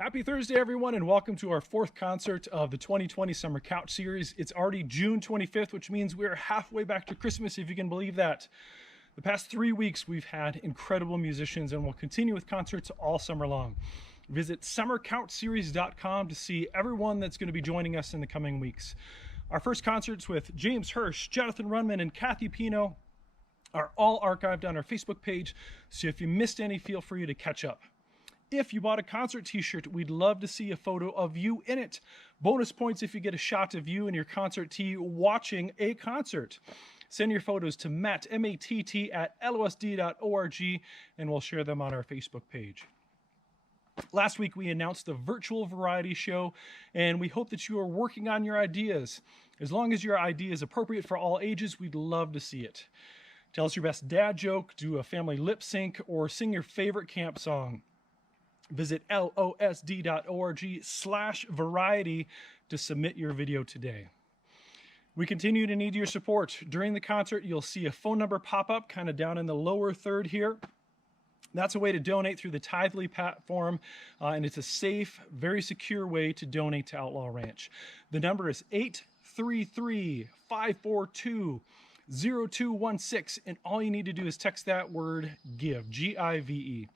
Happy Thursday, everyone, and welcome to our fourth concert of the 2020 Summer Couch Series. It's already June 25th, which means we're halfway back to Christmas, if you can believe that. The past 3 weeks, we've had incredible musicians, and we'll continue with concerts all summer long. Visit summercouchseries.com to see everyone that's going to be joining us in the coming weeks. Our first concerts with James Hirsch, Jonathan Runman, and Kathy Pino are all archived on our Facebook page, so if you missed any, feel free to catch up. If you bought a concert t-shirt, we'd love to see a photo of you in it. Bonus points if you get a shot of you in your concert tee watching a concert. Send your photos to Matt, M-A-T-T, at losd.org, and we'll share them on our Facebook page. Last week, we announced the virtual variety show, and we hope that you are working on your ideas. As long as your idea is appropriate for all ages, we'd love to see it. Tell us your best dad joke, do a family lip sync, or sing your favorite camp song. Visit losd.org/variety to submit your video today. We continue to need your support. During the concert, you'll see a phone number pop up kind of down in the lower third here. That's a way to donate through the Tithely platform, and it's a safe, very secure way to donate to Outlaw Ranch. The number is 833-542-0216, and all you need to do is text that word GIVE, G-I-V-E.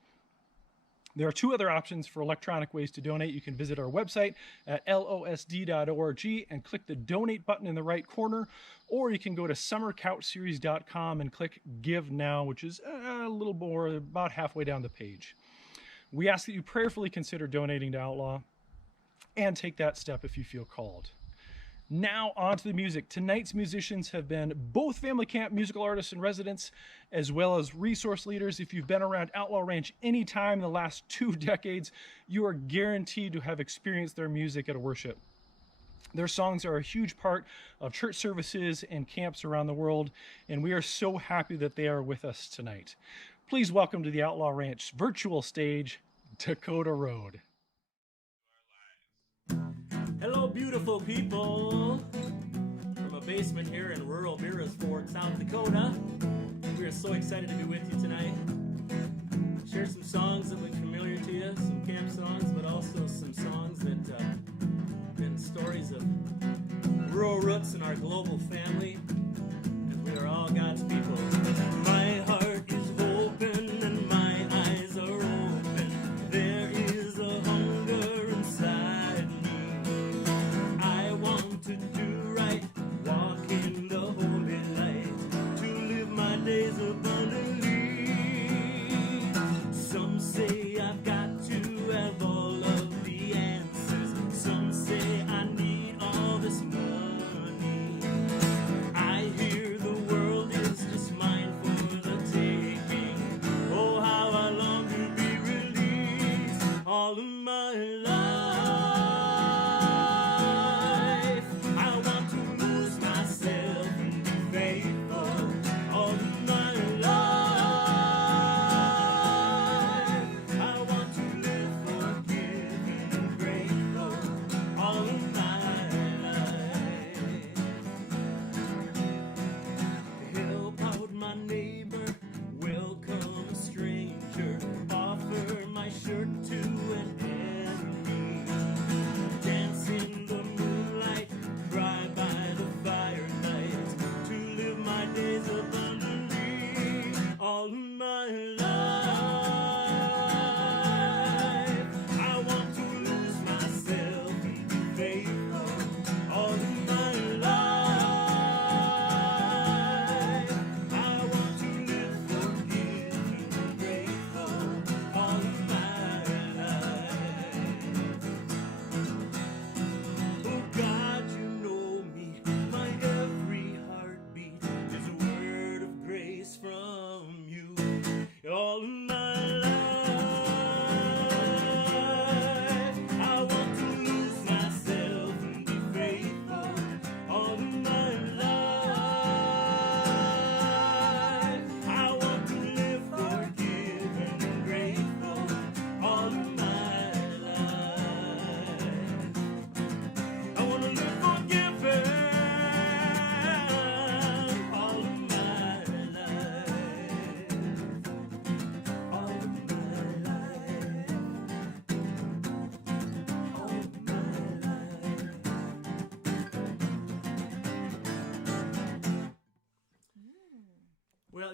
There are two other options for electronic ways to donate. You can visit our website at losd.org and click the donate button in the right corner, or you can go to summercouchseries.com and click Give Now, which is a little more, about halfway down the page. We ask that you prayerfully consider donating to Outlaw and take that step if you feel called. Now on to the music. Tonight's musicians have been both family camp musical artists in residence, as well as resource leaders. If you've been around Outlaw Ranch any time in the last 2 decades, you are guaranteed to have experienced their music at a worship. Their songs are a huge part of church services and camps around the world, and we are so happy that they are with us tonight. Please welcome to the Outlaw Ranch virtual stage, Dakota Road. Hello, beautiful people, from a basement here in rural Beresford, South Dakota. We are so excited to be with you tonight. Share some songs that look familiar to you, some camp songs, but also some songs that have been stories of rural roots in our global family, as we are all God's people. My heart is open and my eyes are open. There is a hunger inside me. I want to do right, walk in the holy light, to live my days abundantly. Some say I've got to have all of the answers. Some say I need all this money. I hear the world is just mine for the taking. Oh, how I long to be released. All of my life, I want to lose myself and be faithful. All of my life, I want to live forgiven and grateful. All of my life, help out my neighbor, welcome a stranger, offer my shirt to an enemy.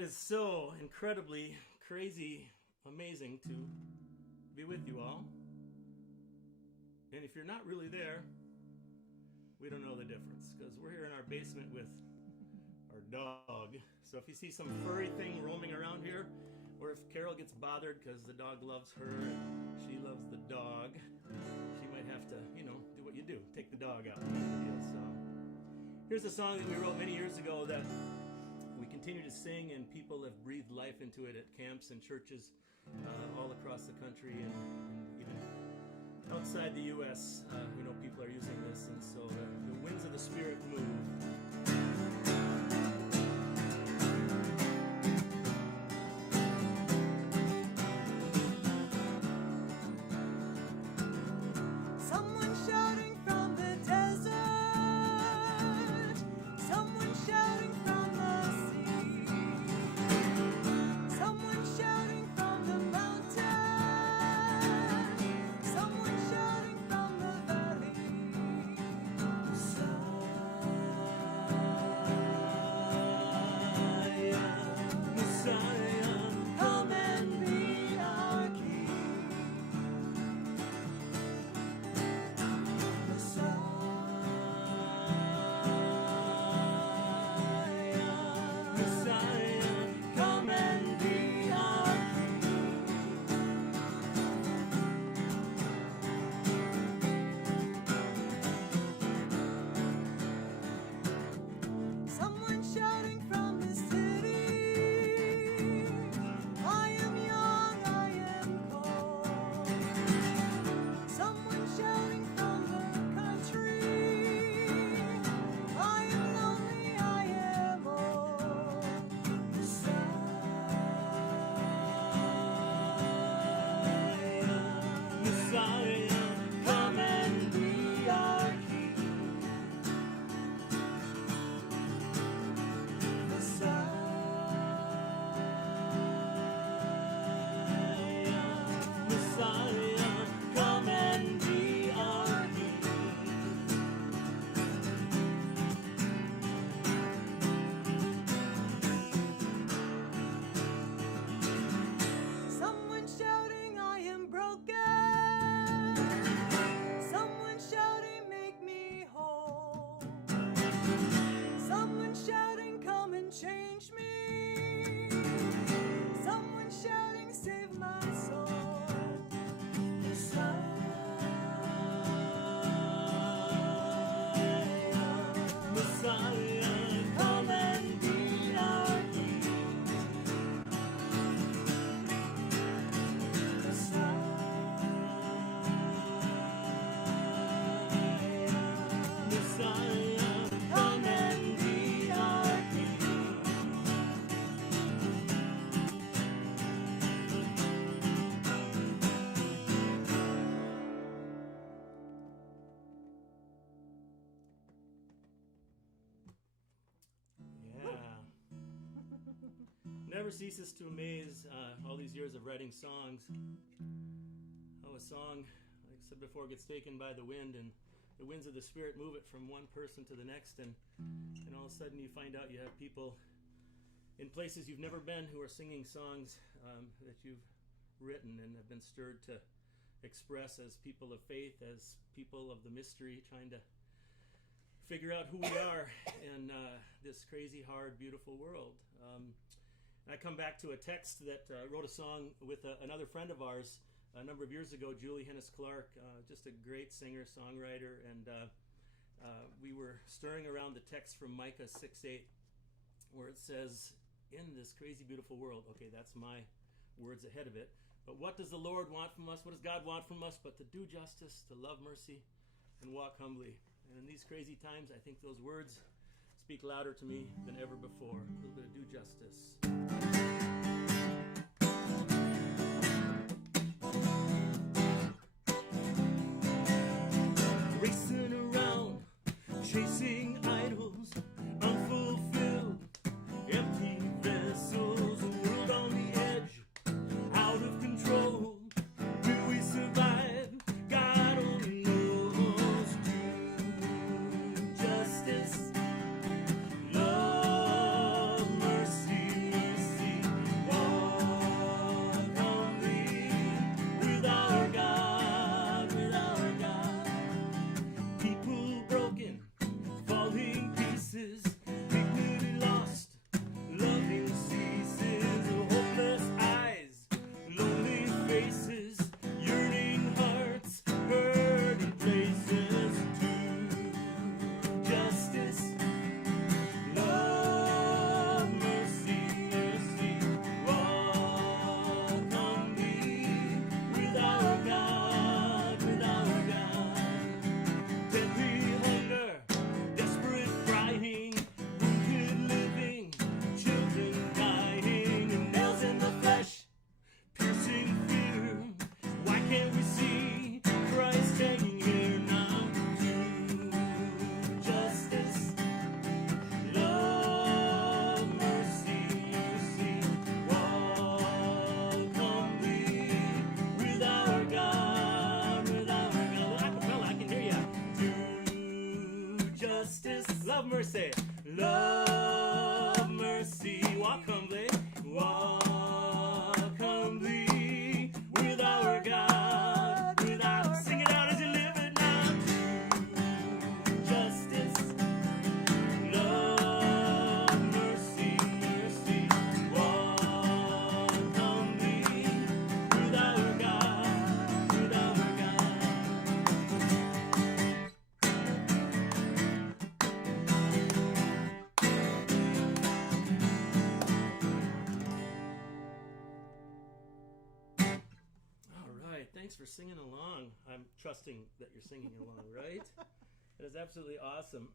It is so incredibly crazy, amazing to be with you all. And if you're not really there, we don't know the difference, because we're here in our basement with our dog. So if you see some furry thing roaming around here, or if Carol gets bothered because the dog loves her and she loves the dog, she might have to, do what you do, take the dog out. So here's a song that we wrote many years ago that we continue to sing, and people have breathed life into it at camps and churches all across the country, and even outside the U.S. We know people are using this, and so the winds of the Spirit move. Never ceases to amaze all these years of writing songs, how a song, like I said before, gets taken by the wind, and the winds of the Spirit move it from one person to the next, and all of a sudden you find out you have people in places you've never been who are singing songs that you've written and have been stirred to express as people of faith, as people of the mystery, trying to figure out who we are in this crazy, hard, beautiful world. I come back to a text that I wrote a song with another friend of ours a number of years ago, Julie Hennis-Clark, just a great singer, songwriter, and we were stirring around the text from Micah 6:8, where it says, in this crazy, beautiful world, okay, that's my words ahead of it, but what does the Lord want from us? What does God want from us but to do justice, to love mercy, and walk humbly? And in these crazy times, I think those words speak louder to me than ever before. A little bit of do justice. Racing around, chasing idols, unfulfilled, empty vessels, a world on the edge, out of control. Will we survive? God only knows. Do justice, love, mercy, mercy. Love mercy. Walk humbly. Walk humbly with our God. Without sing it out as you live it now. True justice. Love mercy, mercy. Walk humbly with our God. With our God. All right, thanks for singing along. I'm trusting that you're singing along, right? That is absolutely awesome.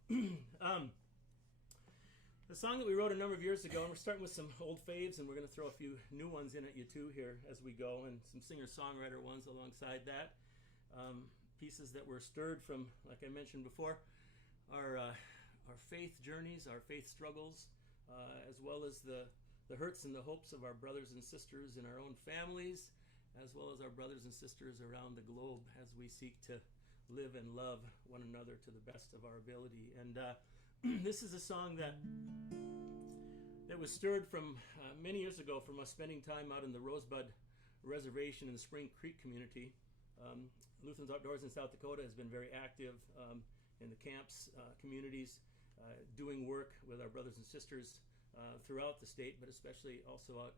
The song that we wrote a number of years ago, and we're starting with some old faves, and we're going to throw a few new ones in at you too here as we go, and some singer-songwriter ones alongside that. Pieces that were stirred from, like I mentioned before, our faith journeys, our faith struggles, as well as the hurts and the hopes of our brothers and sisters in our own families, as well as our brothers and sisters around the globe as we seek to live and love one another to the best of our ability. And this is a song that was stirred from many years ago from us spending time out in the Rosebud Reservation in the Spring Creek community. Lutherans Outdoors in South Dakota has been very active in the camps, communities, doing work with our brothers and sisters throughout the state, but especially also out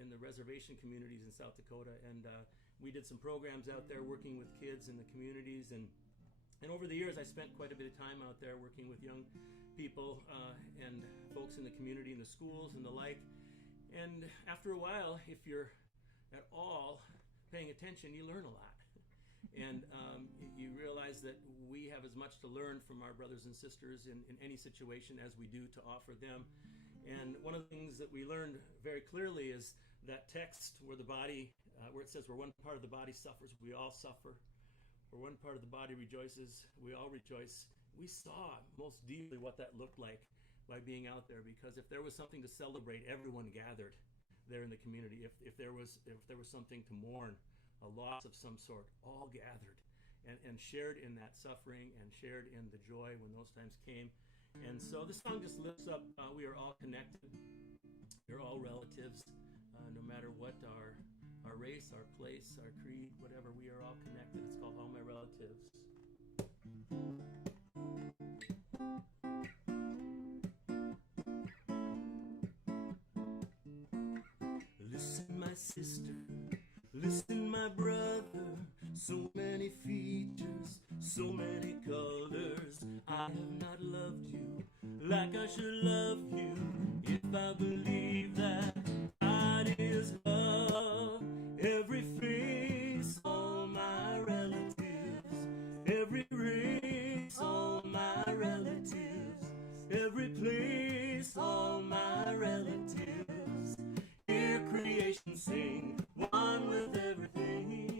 in the reservation communities in South Dakota. And we did some programs out there working with kids in the communities. And over the years, I spent quite a bit of time out there working with young people and folks in the community, in the schools and the like. And after a while, if you're at all paying attention, you learn a lot. And you realize that we have as much to learn from our brothers and sisters in any situation as we do to offer them. And one of the things that we learned very clearly is that text where the body, where it says where one part of the body suffers, we all suffer. Where one part of the body rejoices, we all rejoice. We saw most deeply what that looked like by being out there, because if there was something to celebrate, everyone gathered there in the community. If there was something to mourn, a loss of some sort, all gathered and shared in that suffering and shared in the joy when those times came. And so this song just lifts up, we are all connected. We're all relatives, no matter what our race, our place, our creed, whatever, we are all connected. It's called All My Relatives. Listen, my sister, listen, my brother, so many features, so many colors. I have not loved you like I should love you. If I believe that God is love, every face, all my relatives, every race, all my relatives, every place, all my relatives. Hear creation sing, one with everything.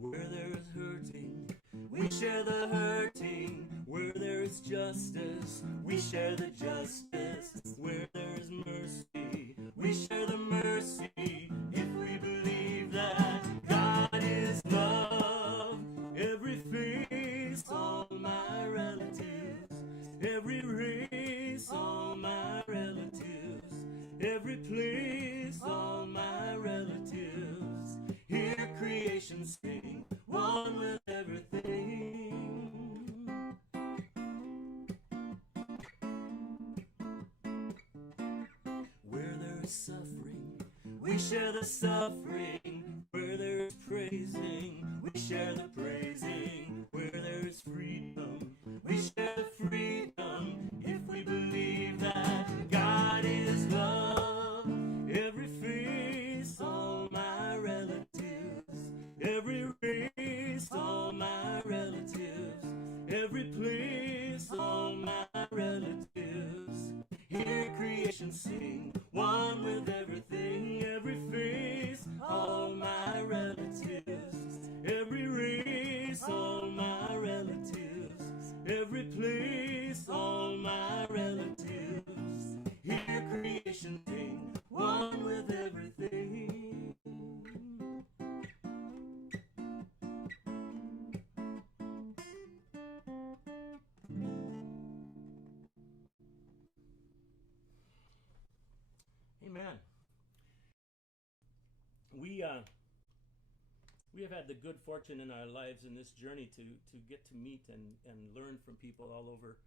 Where there is hurting, we share the hurting. Where there is justice, we share the justice. Where there is mercy, we share the mercy. If we believe that God is love, every face, all my relatives, every race, all my relatives, every place, all my relatives. Hear creation sing, one with everything. Where there is suffering, we share the suffering. Where there is praising, we share the praising. Where there is freedom, we share the freedom. If we believe that God is love, every face, all my relatives, every race, all my relatives, every place, all my relatives. Hear creation sing, one with everything. Every face, all my relatives, every race, all my relatives, every place, all my relatives. Hear creation sing, one with everything. Amen. We have had the good fortune in our lives in this journey to get to meet and learn from people all over,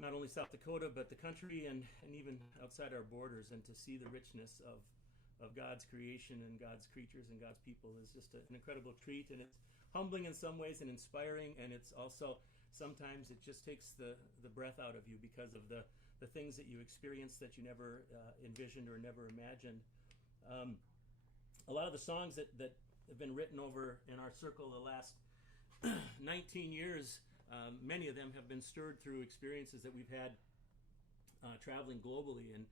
not only South Dakota, but the country and even outside our borders, and to see the richness of God's creation and God's creatures and God's people is just an incredible treat. And it's humbling in some ways and inspiring, and it's also sometimes it just takes the breath out of you because of the things that you experience that you never envisioned or never imagined. A lot of the songs that have been written over in our circle the last 19 years, many of them have been stirred through experiences that we've had traveling globally. And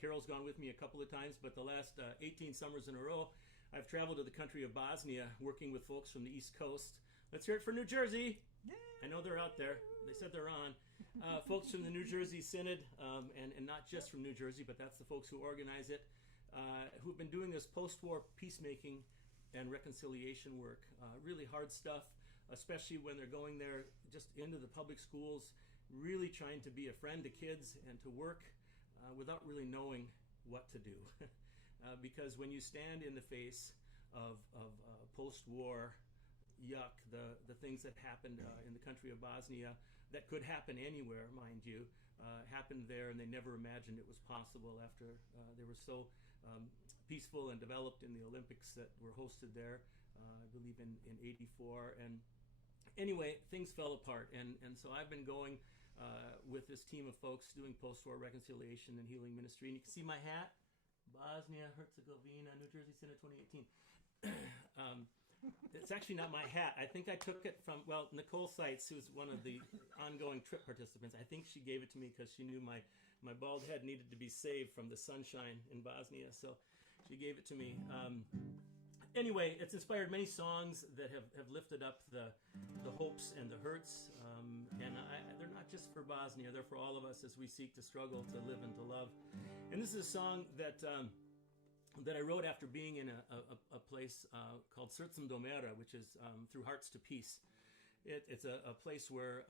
Carol's gone with me a couple of times, but the last 18 summers in a row, I've traveled to the country of Bosnia working with folks from the East Coast. Let's hear it for New Jersey. Yay! I know they're out there. They said they're on. Folks from the New Jersey Synod, and not just from New Jersey, but that's the folks who organize it, who've been doing this post-war peacemaking and reconciliation work. Really hard stuff, especially when they're going there just into the public schools, really trying to be a friend to kids and to work without really knowing what to do. Because when you stand in the face of post-war yuck, the things that happened in the country of Bosnia, that could happen anywhere, mind you, happened there, and they never imagined it was possible after they were so peaceful and developed in the Olympics that were hosted there, I believe in 84. And anyway, things fell apart, and so I've been going with this team of folks doing post-war reconciliation and healing ministry. And you can see my hat, Bosnia Herzegovina, New Jersey Synod 2018. It's actually not my hat. I think I took it from, well, Nicole Seitz, who's one of the ongoing trip participants. I think she gave it to me because she knew my bald head needed to be saved from the sunshine in Bosnia, so she gave it to me. Anyway, it's inspired many songs that have lifted up the hopes and the hurts, and they're not just for Bosnia, they're for all of us as we seek to struggle to live and to love. And this is a song that I wrote after being in a place called Srcem do Mira, which is Through Hearts to Peace. It's a place where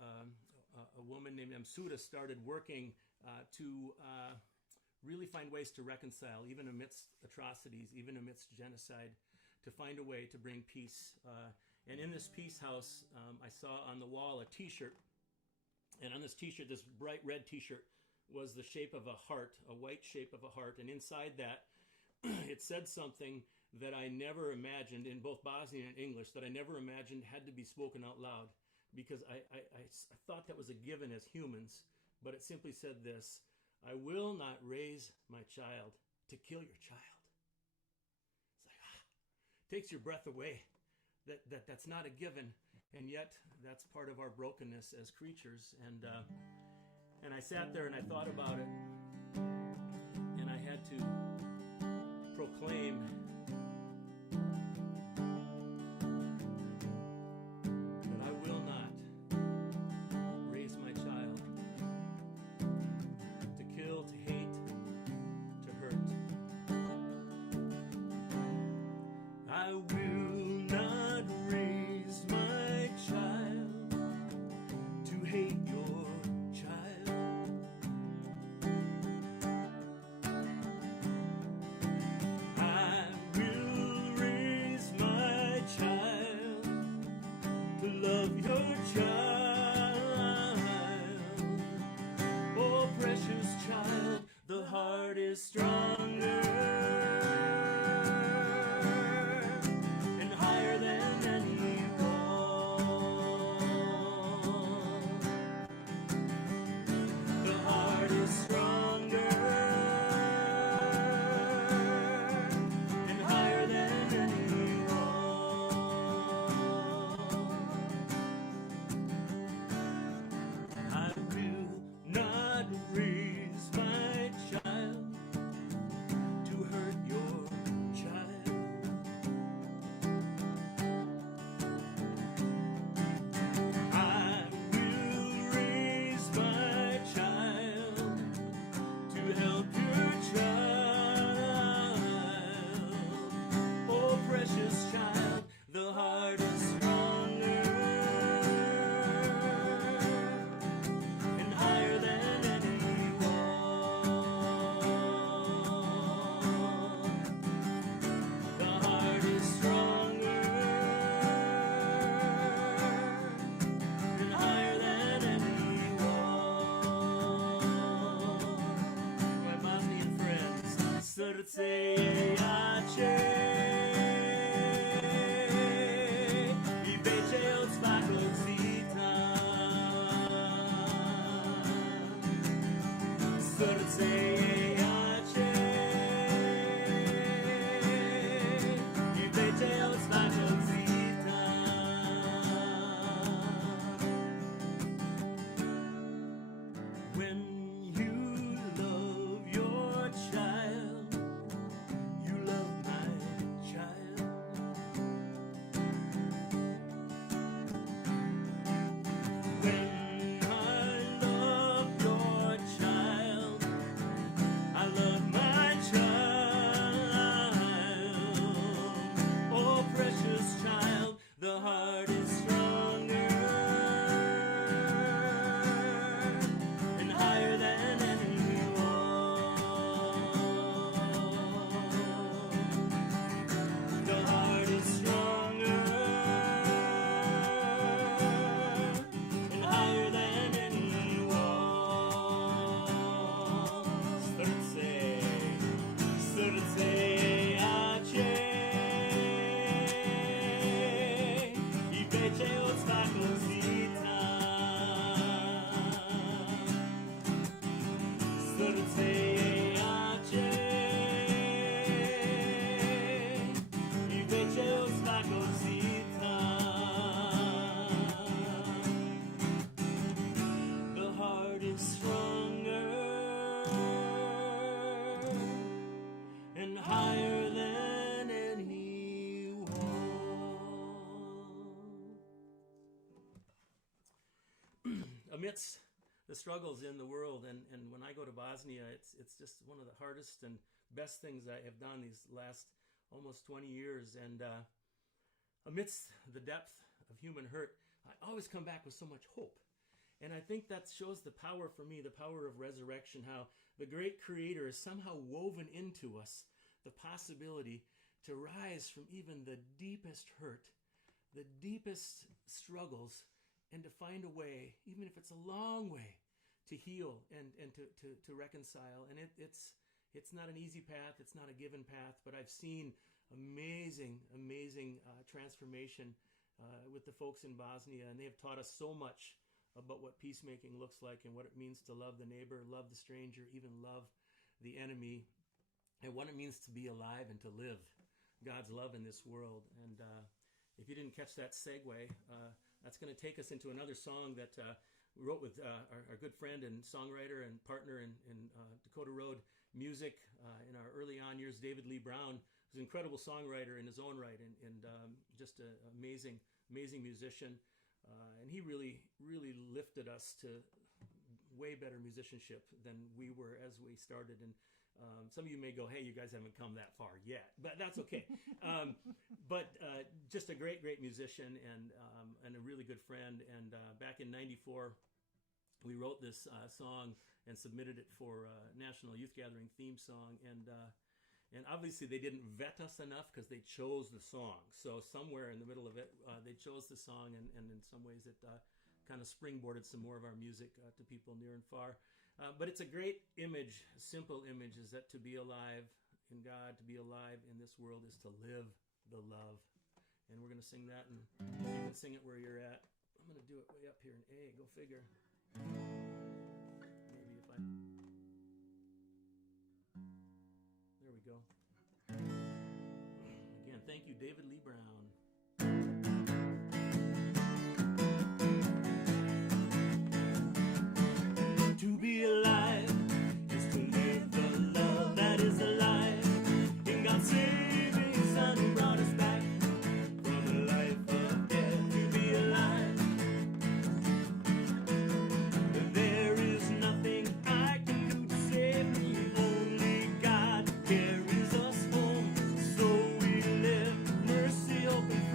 a woman named Msuda started working to really find ways to reconcile, even amidst atrocities, even amidst genocide, to find a way to bring peace. And in this peace house, I saw on the wall a t-shirt, and on this t-shirt, this bright red t-shirt, was the shape of a heart, a white shape of a heart, and inside that, it said something that I never imagined, in both Bosnian and English, that I never imagined had to be spoken out loud, because I thought that was a given as humans, but it simply said this: I will not raise my child to kill your child. It's like, takes your breath away. That's not a given, and yet that's part of our brokenness as creatures. And I sat there and I thought about it, and I had to proclaim that I will not raise my child to kill, to hate, to hurt. I will not raise my child to hate your child. I will raise my child to love your child. Oh, precious child, the heart is stronger and higher than any wall. The heart is stronger and higher than any wall. I will not raise my child srce je jače i veće od svakog zita. Srce je jače i veće od svakog zita. When you love your child, you love my child. When I love your child, I love my child. Oh, precious child, the heart is stronger and higher than any wall. The heart is stronger and higher than any wall. Srce je jače i veće od svakog zita. Srce je jače i veće od svakog zita. The heart is stronger and higher than any wall. Amidst the struggles in the world, and when I go to Bosnia, it's just one of the hardest and best things I have done these last almost 20 years. And amidst the depth of human hurt, I always come back with so much hope. And I think that shows the power for me, the power of resurrection, how the great Creator has somehow woven into us the possibility to rise from even the deepest hurt, the deepest struggles, and to find a way, even if it's a long way, to heal and to reconcile. And it's not an easy path, it's not a given path, but I've seen amazing transformation with the folks in Bosnia, and they have taught us so much about what peacemaking looks like and what it means to love the neighbor, love the stranger, even love the enemy, and what it means to be alive and to live God's love in this world. And if you didn't catch that segue, that's going to take us into another song that we wrote with our good friend and songwriter and partner in Dakota Road Music in our early on years, David Lee Brown, who's an incredible songwriter in his own right and just an amazing musician. And he really lifted us to way better musicianship than we were as we started. And some of you may go, hey, you guys haven't come that far yet, but that's okay. But just a great musician and a really good friend. And back in '94, we wrote this song and submitted it for National Youth Gathering theme song. And obviously they didn't vet us enough because they chose the song. So somewhere in the middle of it, they chose the song, and in some ways it kind of springboarded some more of our music to people near and far. But it's a great image, simple image, is that to be alive in God, to be alive in this world, is to live the love. And we're going to sing that, and you can sing it where you're at. I'm going to do it way up here in A, go figure. Maybe if I... There we go. Again, thank you, David Lee Brown. To be alive is to live the love that is alive in God's saving Son who brought us back from a life of death. To be alive, there is nothing I can do to save me. Only God carries us home, so we live mercy open.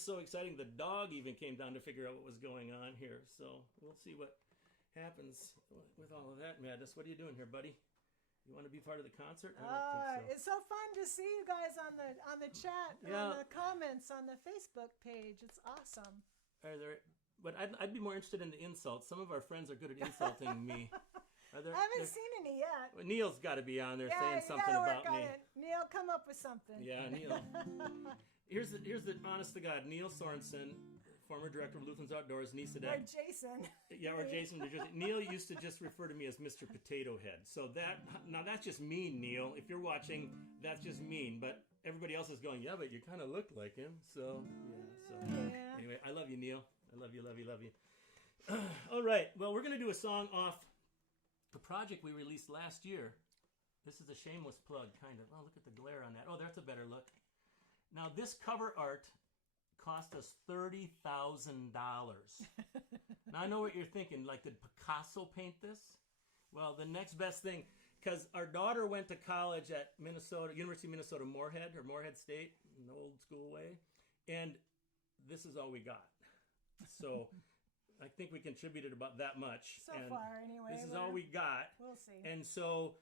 was so exciting. The dog even came down to figure out what was going on here. So we'll see what happens with all of that madness. What are you doing here, buddy? You want to be part of the concert? I don't think so. It's so fun to see you guys on the chat, on the comments, on the Facebook page. It's awesome. But I'd be more interested in the insults. Some of our friends are good at insulting me. I haven't seen any yet. Well, Neil's got to be on there saying something about me. Neil, come up with something. Yeah, Neil. Here's the honest to God, Neil Sorensen, former director of Lutherans Outdoors, Or Jason. Yeah, or Jason. Neil used to just refer to me as Mr. Potato Head. So that's just mean, Neil. If you're watching, that's just mean. But everybody else is going, yeah, but you kind of look like him. So, yeah. Anyway, I love you, Neil. I love you, love you, love you. All right. Well, we're going to do a song off a project we released last year. This is a shameless plug, kind of. Oh, look at the glare on that. Oh, that's a better look. Now, this cover art cost us $30,000. Now, I know what you're thinking. Like, did Picasso paint this? Well, the next best thing, because our daughter went to college at University of Minnesota Moorhead, or Moorhead State, in the old school way, and this is all we got. So I think we contributed about that much. So far, anyway. This is all we got. We'll see. And so,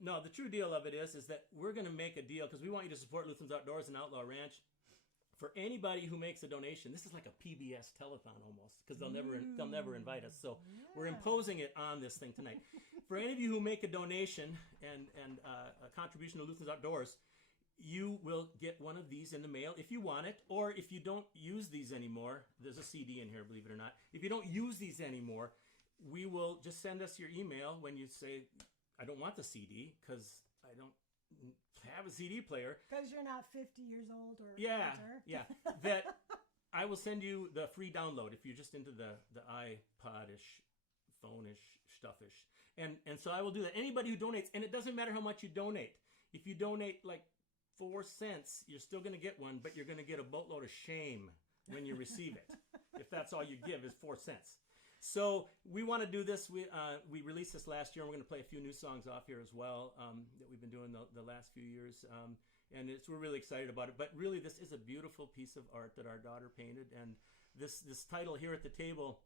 no, the true deal of it is that we're going to make a deal, because we want you to support Lutherans Outdoors and Outlaw Ranch. For anybody who makes a donation, this is like a PBS telethon almost, because they'll never invite us. So we're imposing it on this thing tonight. For any of you who make a donation and a contribution to Lutherans Outdoors, you will get one of these in the mail if you want it, or if you don't use these anymore. There's a CD in here, believe it or not. If you don't use these anymore, we will just send us your email when you say, I don't want the CD because I don't have a CD player. Because you're not 50 years old or older. Yeah, that I will send you the free download if you're just into the iPod-ish, phone-ish, stuff-ish. And so I will do that. Anybody who donates, and it doesn't matter how much you donate. If you donate like 4 cents, you're still going to get one, but you're going to get a boatload of shame when you receive it. If that's all you give is 4 cents. So we want to do this. We released this last year, and we're going to play a few new songs off here as well that we've been doing the last few years. And we're really excited about it. But really, this is a beautiful piece of art that our daughter painted. And this title here at the table,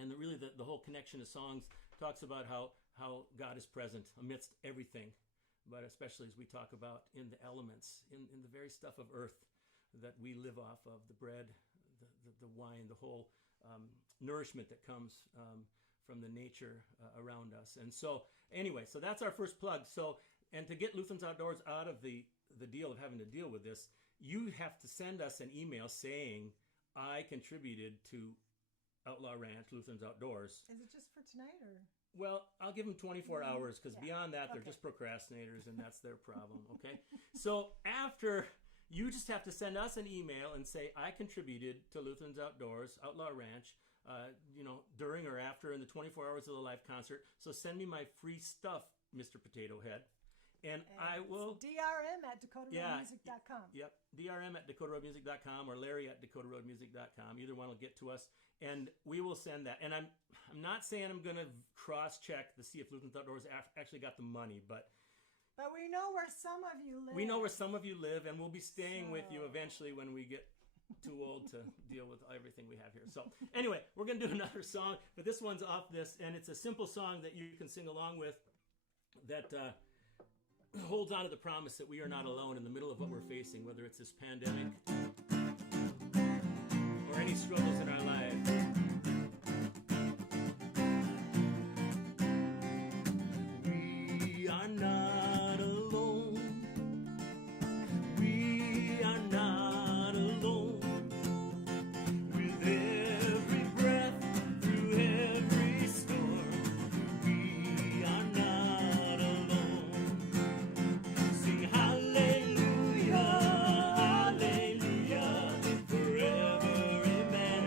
and the whole connection of songs, talks about how God is present amidst everything. But especially as we talk about in the elements, in the very stuff of earth that we live off of, the bread, the wine, the whole nourishment that comes from the nature around us. And so anyway, so that's our first plug. So, and to get Lutherans Outdoors out of the deal of having to deal with this, you have to send us an email saying, I contributed to Outlaw Ranch, Lutherans Outdoors. Is it just for tonight, or? Well, I'll give them 24 hours, because beyond that, they're just procrastinators, and that's their problem, okay? So after, you just have to send us an email and say, I contributed to Lutherans Outdoors, Outlaw Ranch, during or after in the 24 hours of the live concert. So send me my free stuff, Mr. Potato Head. And I will... DRM at DakotaRoadMusic.com. Yep, DRM at DakotaRoadMusic.com or Larry at DakotaRoadMusic.com. Either one will get to us, and we will send that. And I'm not saying I'm going to cross-check to see if Lutherans Outdoors actually got the money, but we know where some of you live. We know where some of you live, and we'll be staying with you eventually when we get too old to deal with everything we have here. So anyway, we're going to do another song, but this one's off this, and it's a simple song that you can sing along with that... holds on to the promise that we are not alone in the middle of what we're facing, whether it's this pandemic or any struggles in our lives. We are not alone. We are not alone. With every breath, through every storm, we are not alone. Sing hallelujah, hallelujah, forever, amen.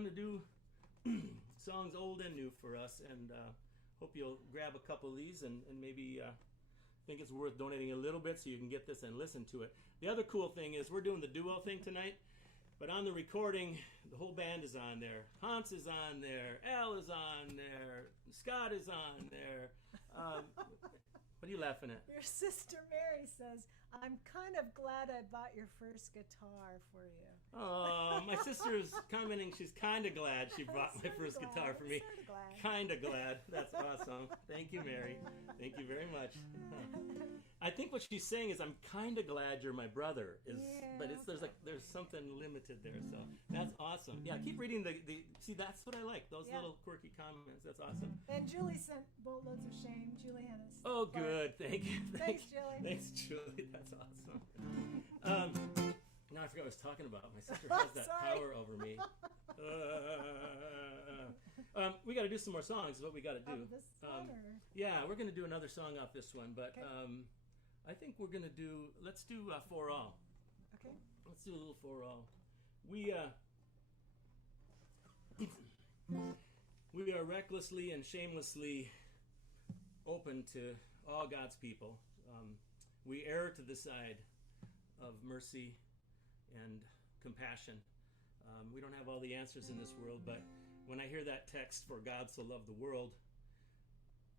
fun to do songs old and new for us, and hope you'll grab a couple of these and maybe think it's worth donating a little bit so you can get this and listen to it. The other cool thing is we're doing the duo thing tonight, but on the recording, the whole band is on there. Hans is on there, Al is on there, Scott is on there. What are you laughing at? Your sister Mary says, I'm kind of glad I bought your first guitar for you. Oh, my sister's commenting she's kind of glad she bought my first guitar for me. Kind of glad. That's awesome. Thank you, Mary. Thank you very much. I think what she's saying is I'm kind of glad you're my brother. But there's something limited there, so that's awesome. Yeah, keep reading the see, that's what I like. Those little quirky comments. That's awesome. And Julie sent boatloads of shame. Julie Hannes. Oh, good. Thank you. Thanks, Julie. Thanks, Julie. That's awesome. Now I forgot what I was talking about. My sister has that power over me. We got to do some more songs. Is what we got to do. This one, yeah, we're going to do another song off this one, but I think we're going to do. Let's do For All. Okay. Let's do a little For All. We are recklessly and shamelessly open to all God's people. We err to the side of mercy and compassion. We don't have all the answers in this world, but when I hear that text, for God so loved the world,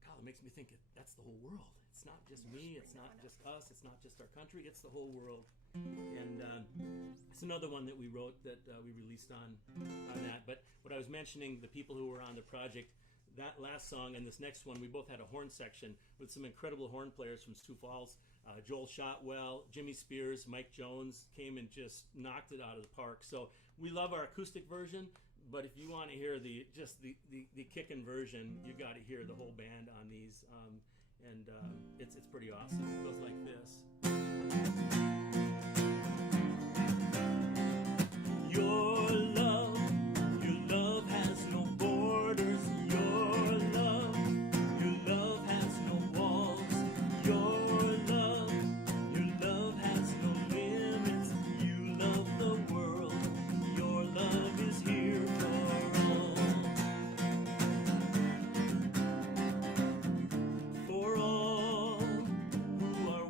God, it makes me think that's the whole world. It's not just me, it's not just us, it's not just our country, it's the whole world. And it's another one that we wrote that we released on that. But what I was mentioning, the people who were on the project, that last song and this next one, we both had a horn section with some incredible horn players from Sioux Falls. Joel Shotwell, Jimmy Spears, Mike Jones came and just knocked it out of the park. So we love our acoustic version, but if you want to hear the kickin' version, you got to hear the whole band on these, and it's pretty awesome. It goes like this. Your love has no borders. Your love has no walls. Your love has no limits. You love the world. Your love is here for all who are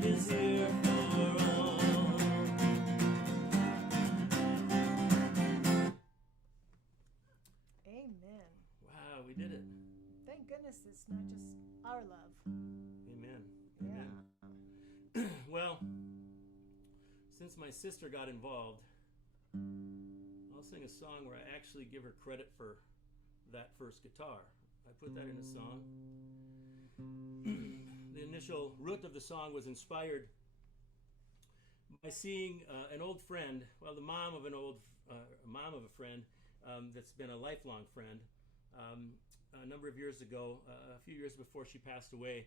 God is here for all. Amen. Wow, we did it. Thank goodness it's not just our love. Amen. Yeah. Amen. Well, since my sister got involved, I'll sing a song where I actually give her credit for that first guitar. I put that in a song. The initial root of the song was inspired by seeing an old friend, well, the mom of a friend that's been a lifelong friend. A number of years ago, a few years before she passed away,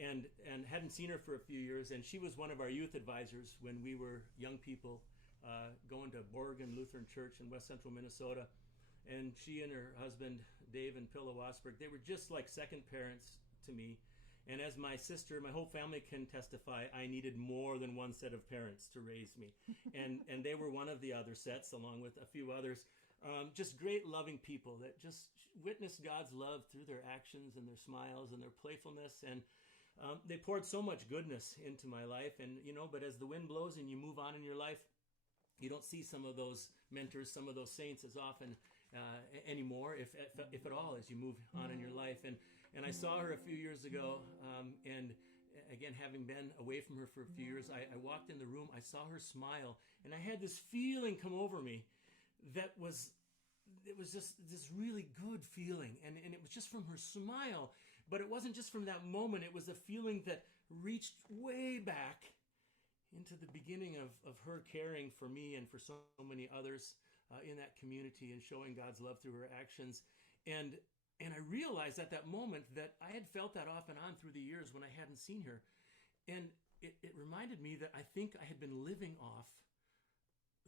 and hadn't seen her for a few years, and she was one of our youth advisors when we were young people going to Borgen Lutheran Church in West Central Minnesota. And she and her husband, Dave and Pilla Wasberg, they were just like second parents to me. And as my sister, my whole family can testify, I needed more than one set of parents to raise me. And they were one of the other sets, along with a few others. Just great, loving people that just witnessed God's love through their actions and their smiles and their playfulness. And they poured so much goodness into my life. And, but as the wind blows and you move on in your life, you don't see some of those mentors, some of those saints as often anymore, if at all, as you move on in your life. And I saw her a few years ago, and again, having been away from her for a few years, I walked in the room, I saw her smile, and I had this feeling come over me that it was just this really good feeling, and it was just from her smile, but it wasn't just from that moment. It was a feeling that reached way back into the beginning of her caring for me and for so many others in that community and showing God's love through her actions. And I realized at that moment that I had felt that off and on through the years when I hadn't seen her. And it reminded me that I think I had been living off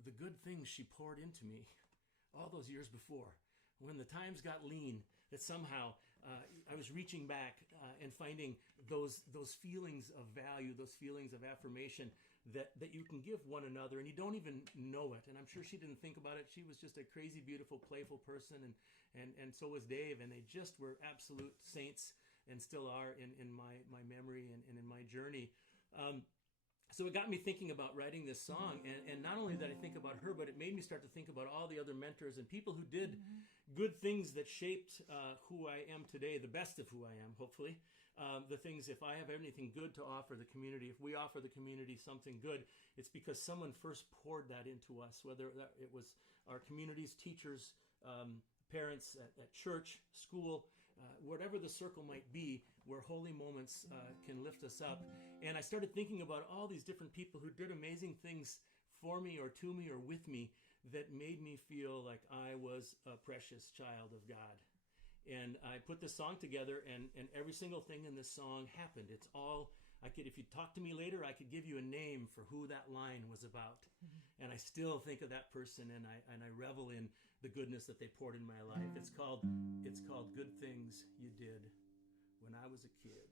the good things she poured into me all those years before. When the times got lean, that somehow I was reaching back and finding those feelings of value, those feelings of affirmation that you can give one another, and you don't even know it. And I'm sure she didn't think about it. She was just a crazy, beautiful, playful person, and so was Dave, and they just were absolute saints and still are in my memory and in my journey. So it got me thinking about writing this song, and not only did I think about her, but it made me start to think about all the other mentors and people who did good things that shaped who I am today, the best of who I am, hopefully. The things, if I have anything good to offer the community, if we offer the community something good, it's because someone first poured that into us, whether it was our community's teachers, parents at church, school, whatever the circle might be, where holy moments can lift us up. And I started thinking about all these different people who did amazing things for me or to me or with me that made me feel like I was a precious child of God. And I put this song together, and every single thing in this song happened. It's all, if you talk to me later, I could give you a name for who that line was about. And I still think of that person, and I revel in the goodness that they poured in my life. It's called Good Things You Did When I Was a Kid.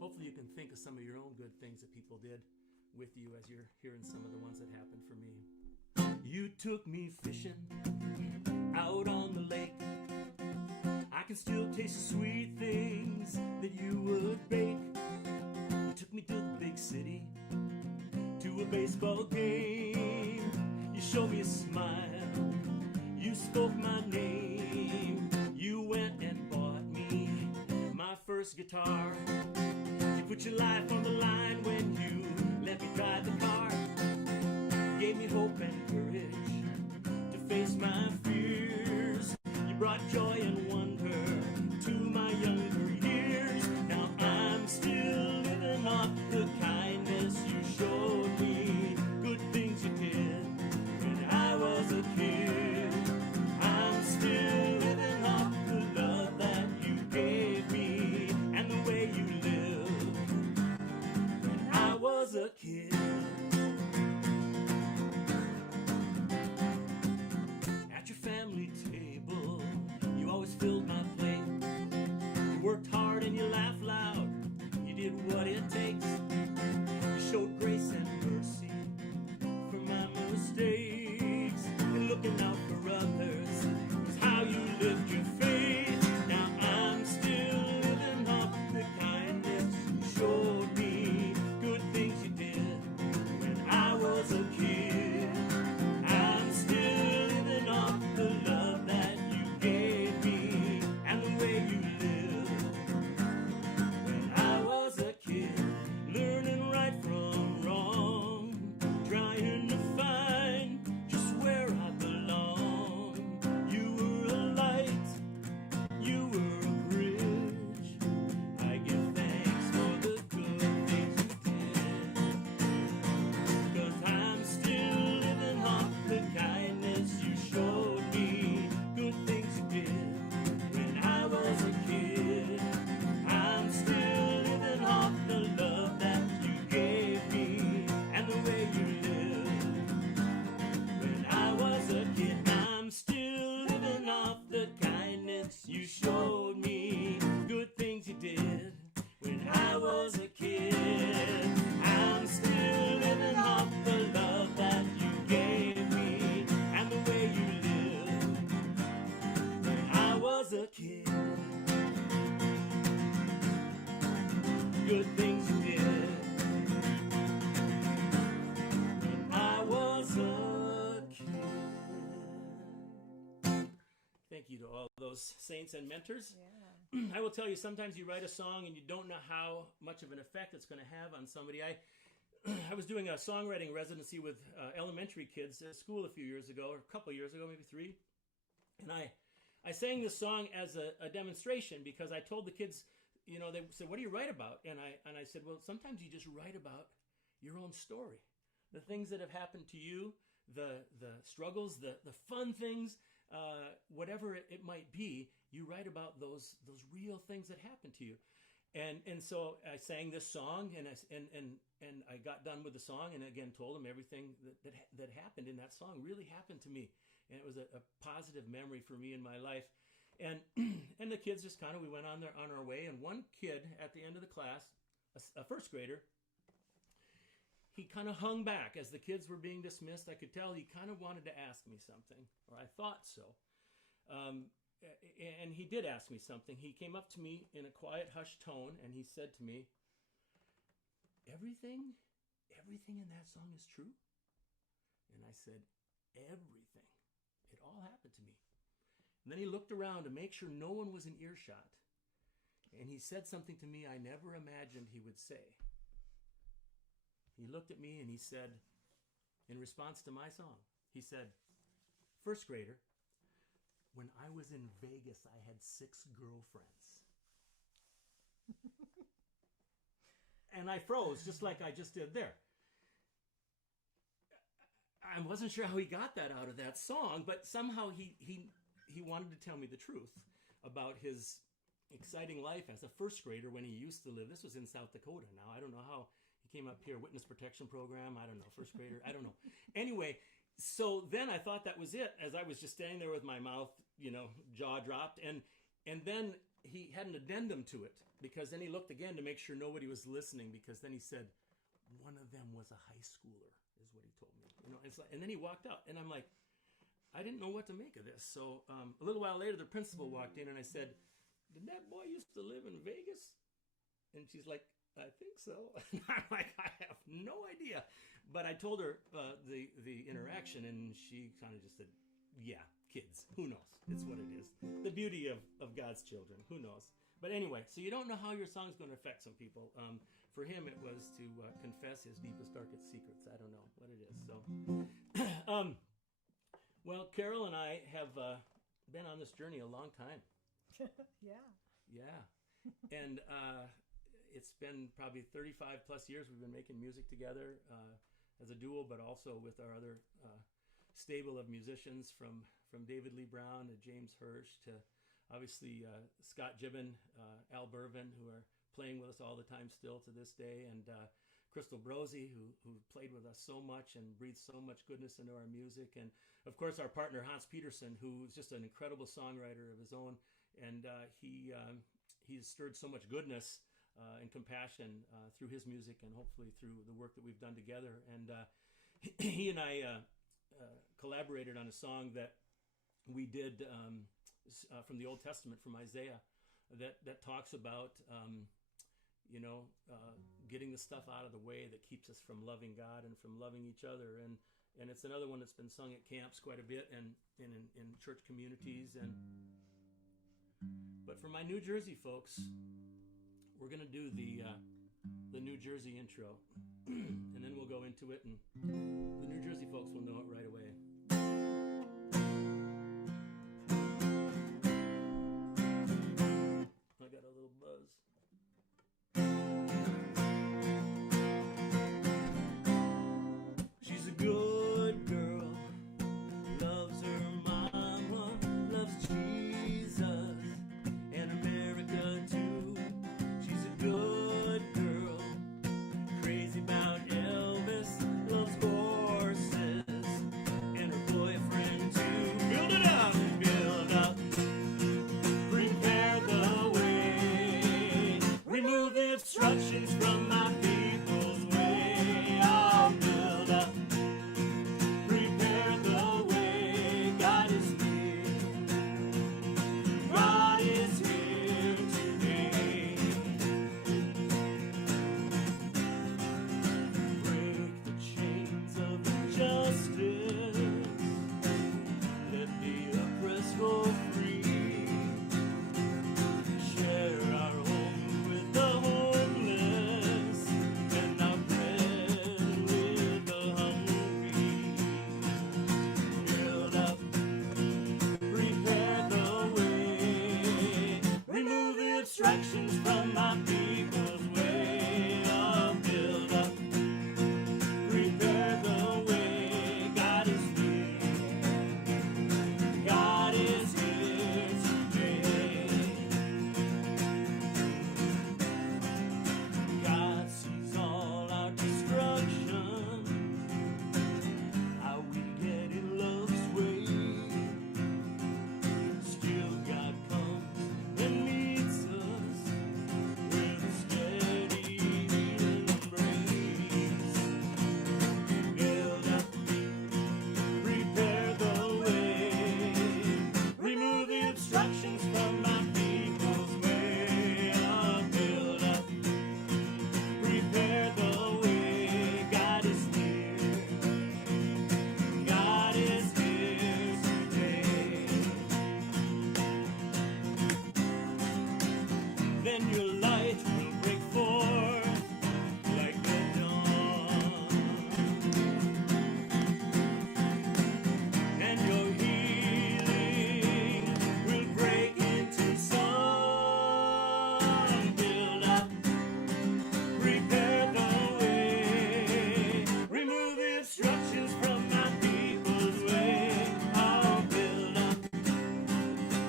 Hopefully you can think of some of your own good things that people did with you as you're hearing some of the ones that happened for me. You took me fishing out on the lake. I can still taste the sweet things that you would bake. You took me to the big city, to a baseball game. You showed me a smile, you spoke my name. You went and bought me my first guitar. You put your life on the line when you let me drive the car. You gave me hope and courage to face my fears. You brought joy and wonder to my younger years. Now I'm still living off the kindness you showed me. Good things you did when I was a kid. I'm still living off the love that you gave me and the way you lived when I was a kid. At your family table, you always filled my plate. You worked hard and you laughed loud. You did what it takes. You showed grace and mercy for my mistakes. And looking out for others was how you lived your faith. Now I'm still living off the kindness you showed was a kid. I'm still living off the love that you gave me and the way you lived when I was a kid. Good things you did when I was a kid. Thank you to all those saints and mentors. Yeah. I will tell you, sometimes you write a song and you don't know how much of an effect it's going to have on somebody. I was doing a songwriting residency with elementary kids at school a few years ago, or a couple of years ago, maybe 3. And I sang this song as a demonstration because I told the kids, you know, they said, what do you write about? And I said, well, sometimes you just write about your own story. The things that have happened to you, the struggles, the fun things, whatever it might be, you write about those real things that happened to you. And so I sang this song, and I got done with the song, and again told them everything that happened in that song really happened to me, and it was a positive memory for me in my life. And and the kids just kind of, we went on our way, and one kid at the end of the class, a first grader, he kind of hung back as the kids were being dismissed. I could tell he kind of wanted to ask me something, or I thought so. And he did ask me something. He came up to me in a quiet, hushed tone, and he said to me, everything in that song is true? And I said, everything. It all happened to me. And then he looked around to make sure no one was in earshot. And he said something to me I never imagined he would say. He looked at me and he said, in response to my song, he said, first grader, when I was in Vegas, I had 6 girlfriends. And I froze, just like I just did there. I wasn't sure how he got that out of that song, but somehow he wanted to tell me the truth about his exciting life as a first grader when he used to live. This was in South Dakota. Now, I don't know how he came up here, witness protection program. I don't know, first grader. I don't know. Anyway, so then I thought that was it, as I was just standing there with my mouth, jaw dropped. And then he had an addendum to it, because then he looked again to make sure nobody was listening, because then he said, one of them was a high schooler, is what he told me. It's like, and then he walked out, and I'm like, I didn't know what to make of this. So a little while later, the principal walked in, and I said, did that boy used to live in Vegas? And she's like, I think so. And I'm like, I have no idea. But I told her the interaction, and she kind of just said, yeah, kids. Who knows? It's what it is. The beauty of God's children. Who knows? But anyway, so you don't know how your song's going to affect some people. For him, it was to confess his deepest, darkest secrets. I don't know what it is. So, well, Carol and I have been on this journey a long time. Yeah. Yeah. And it's been probably 35 plus years we've been making music together as a duo, but also with our other stable of musicians, from David Lee Brown to James Hirsch to obviously Scott Gibbon, Al Bervin, who are playing with us all the time still to this day, and Crystal Brosey, who played with us so much and breathed so much goodness into our music, and of course our partner Hans Peterson, who's just an incredible songwriter of his own, and he's stirred so much goodness and compassion through his music, and hopefully through the work that we've done together. And he and I collaborated on a song that we did from the Old Testament, from Isaiah, that talks about getting the stuff out of the way that keeps us from loving God and from loving each other. And it's another one that's been sung at camps quite a bit, and in church communities. But for my New Jersey folks, we're going to do the New Jersey intro, and then we'll go into it, and the New Jersey folks will know it right away. I got a little buzz. She's a good girl, loves her mama, loves Jesus and America too. She's a good girl, crazy about Elvis, loves horses, obstructions from my people's way. I'll build up, prepare the way. God is near. God is here today. Break the chains of injustice. Let the oppressed go free. Share our home with the homeless and our bread with the hungry. Build up, prepare the way. Remove the obstructions from my people's way. Oh, build up, prepare the way. God is near. God is here today. God sees all our destruction, how we get in love's way. Still God comes and meets us with a steady embrace. Build up, prepare the way. Remove the obstructions from my people's way. Oh, build up, prepare the way. God is near. God is here today. Then your light will break forth like the dawn, and your healing will break into song. Build up, prepare the way. Remove the obstructions from my people's way. I'll build up,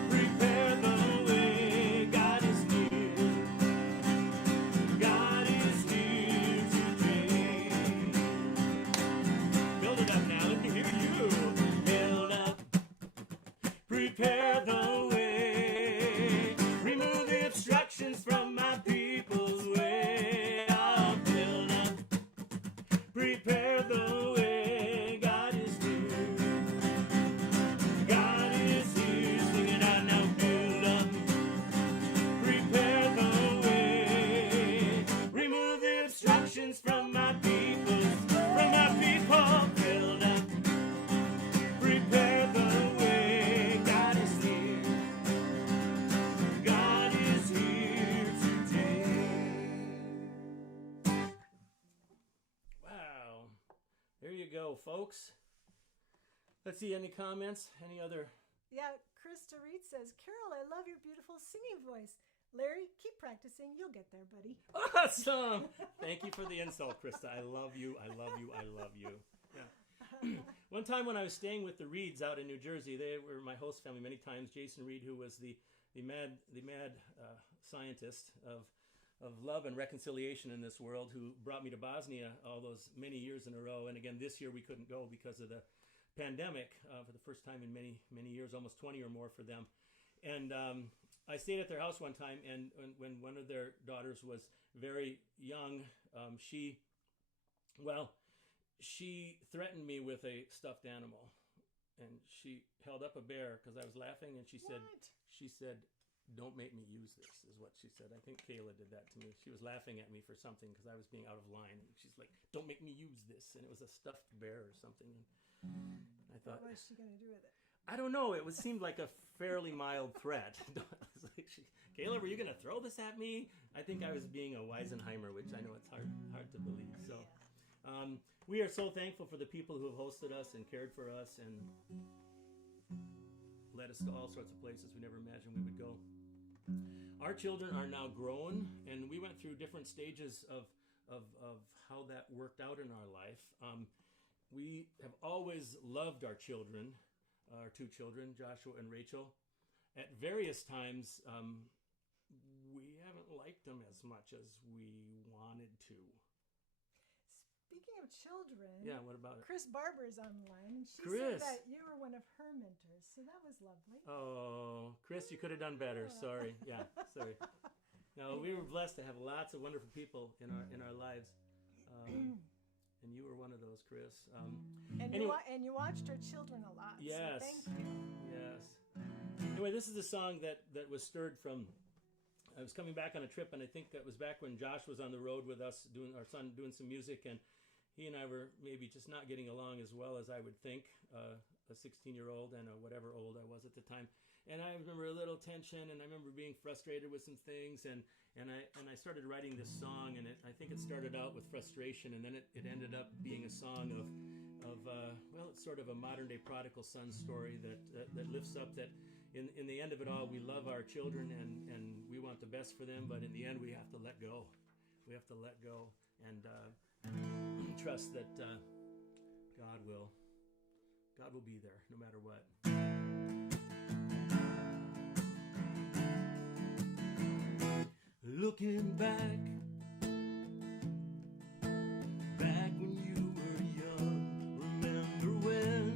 prepare the way. God is near. God is here today. Build it up now. Let me hear you. Build up, prepare the way. Remove the obstructions from my people's way. I'll build up, prepare the way. God is here. God is here. Sing it out now. Build up, prepare the way. Remove the obstructions from my people. From my people. Build up, prepare the way. God is here. God is here today. Wow. There you go, folks. Let's see, any comments? Any other? Yeah, Krista Reed says, Carol, I love your beautiful singing voice. Larry, keep practicing. You'll get there, buddy. Awesome. Thank you for the insult, Krista. I love you. I love you. I love you. Yeah. One time when I was staying with the Reeds out in New Jersey, they were my host family many times. Jason Reed, who was the mad scientist of love and reconciliation in this world, who brought me to Bosnia all those many years in a row. And again, this year we couldn't go because of the pandemic for the first time in many, many years, almost 20 or more for them. And I stayed at their house one time, and when one of their daughters was very young, she threatened me with a stuffed animal. And she held up a bear because I was laughing, and she said, "Don't make me use this," is what she said. I think Kayla did that to me. She was laughing at me for something because I was being out of line. And she's like, "Don't make me use this." And it was a stuffed bear or something. And I thought, what was she going to do with it? I don't know. It seemed like a fairly mild threat. I was like, Kayla, were you going to throw this at me? I think I was being a Weisenheimer, which I know it's hard to believe. So we are so thankful for the people who have hosted us and cared for us and led us to all sorts of places we never imagined we would go. Our children are now grown, and we went through different stages of how that worked out in our life. We have always loved our children, our two children, Joshua and Rachel. At various times, we haven't liked them as much as we wanted to. Speaking of children, yeah, what about it? Chris Barber's online, and she Chris. said that you were one of her mentors, so that was lovely. Oh, Chris, you could have done better. Sorry. Yeah, sorry. No, we were blessed to have lots of wonderful people in our lives, and you were one of those, Chris. And, anyway, and you watched our children a lot. yes, So thank you. yes. Anyway, this is a song that was stirred from. I was coming back on a trip, and I think that was back when Josh was on the road with us, our son doing some music, and he and I were maybe just not getting along as well as I would think, a 16-year-old and a whatever old I was at the time. And I remember a little tension, and I remember being frustrated with some things, and I started writing this song, and I think it started out with frustration, and then it ended up being a song of well, it's sort of a modern-day prodigal son story that lifts up that in the end of it all, we love our children, and we want the best for them, but in the end, we have to let go. We have to let go and trust that God will be there no matter what. Looking back when you were young, remember when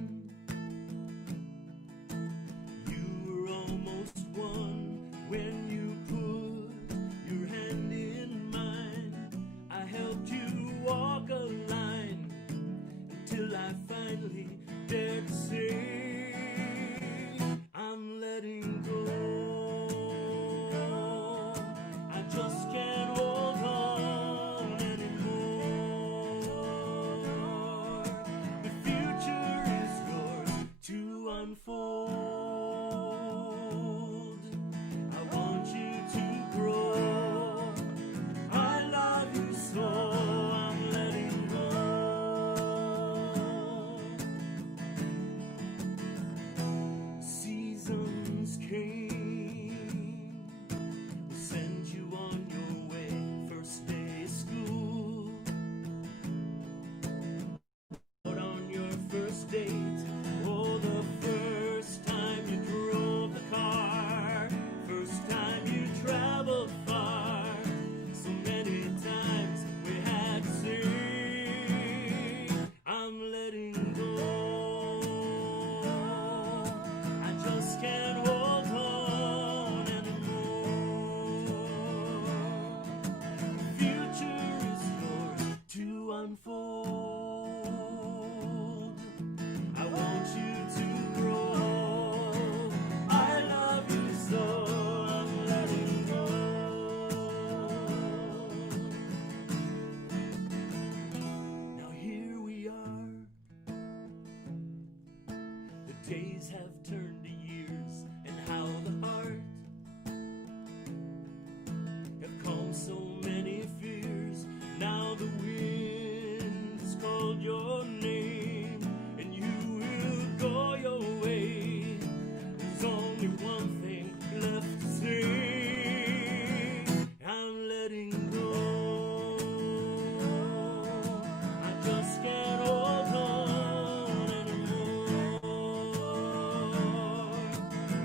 you were almost one, when you put your hand in mine, I helped you walk a line until I finally dared to say, I'm letting go. Just can't hold on anymore. The future is yours to unfold. I want you to grow. I love you so, I'm letting go. Seasons came. Date. Oh, the first time you drove the car, first time you traveled far, so many times we had to say, I'm letting go. I just can't hold on anymore. The future is yours to unfold. I want you to grow. I love you so, I'm letting go. Now here we are. The days have turned to years, and how the heart have calmed so many fears. Now the wind has called your name, and you go your way. There's only one thing left to say, I'm letting go. I just can't hold on anymore.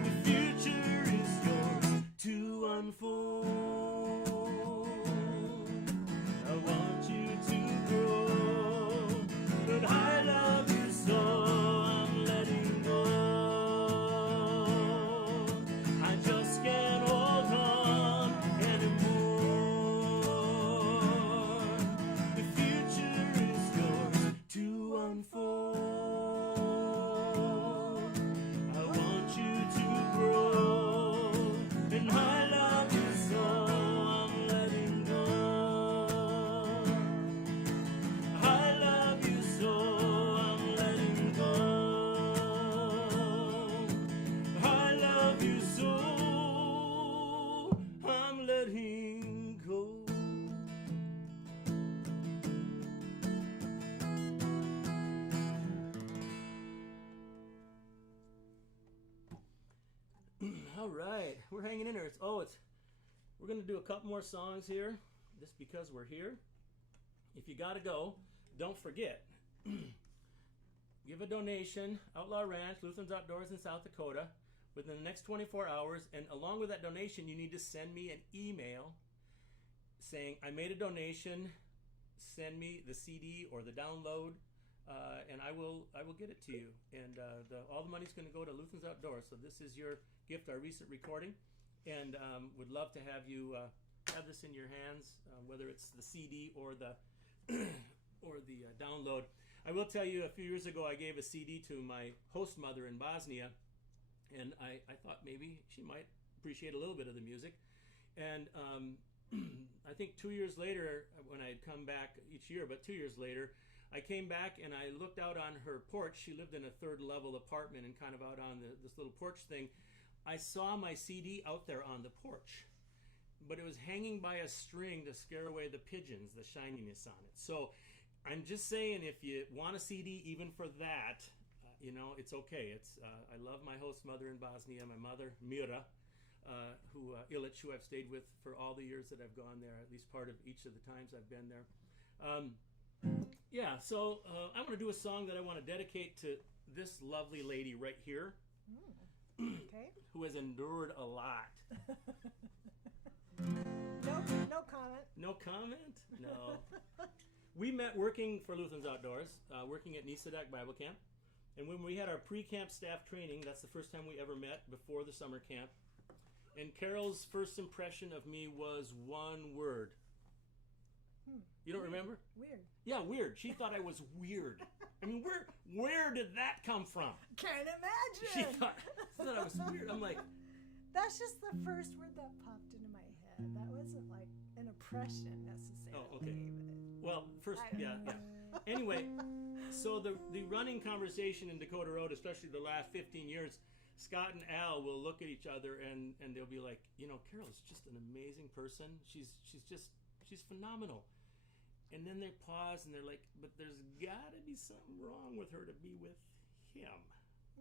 The future is yours to unfold. I want you to grow, but I love you so. All right, we're hanging in there. We're going to do a couple more songs here, just because we're here. If you got to go, don't forget. Give a donation, Outlaw Ranch, Lutherans Outdoors in South Dakota, within the next 24 hours. And along with that donation, you need to send me an email saying, I made a donation, send me the CD or the download, and I will get it to you. And all the money's going to go to Lutherans Outdoors. So this is your gift, our recent recording, and would love to have you have this in your hands, whether it's the CD or the or the download. I will tell you, a few years ago, I gave a CD to my host mother in Bosnia, and I thought maybe she might appreciate a little bit of the music. And I think 2 years later, when I had come back each year, but 2 years later, I came back and I looked out on her porch. She lived in a third level apartment and kind of out on this little porch thing. I saw my CD out there on the porch, but it was hanging by a string to scare away the pigeons, the shininess on it. So I'm just saying, if you want a CD even for that, it's okay. It's I love my host mother in Bosnia, my mother, Mira, Ilic, who I've stayed with for all the years that I've gone there, at least part of each of the times I've been there. So I want to do a song that I want to dedicate to this lovely lady right here, Okay. who has endured a lot. No comment. No comment? No. We met working for Lutherans Outdoors, working at Nisadak Bible Camp. And when we had our pre-camp staff training, that's the first time we ever met before the summer camp. And Carol's first impression of me was one word. You don't remember? Weird. Yeah, weird. She thought I was weird. I mean, where did that come from? Can't imagine. She thought I was weird. I'm like, That's just the first word that popped into my head. That wasn't like an impression necessarily. oh, okay. But Well, first, yeah. Anyway, so the running conversation in Dakota Road, especially the last 15 years, Scott and Al will look at each other and they'll be like, Carol's just an amazing person. She's phenomenal. And then they pause and they're like, but there's got to be something wrong with her to be with him.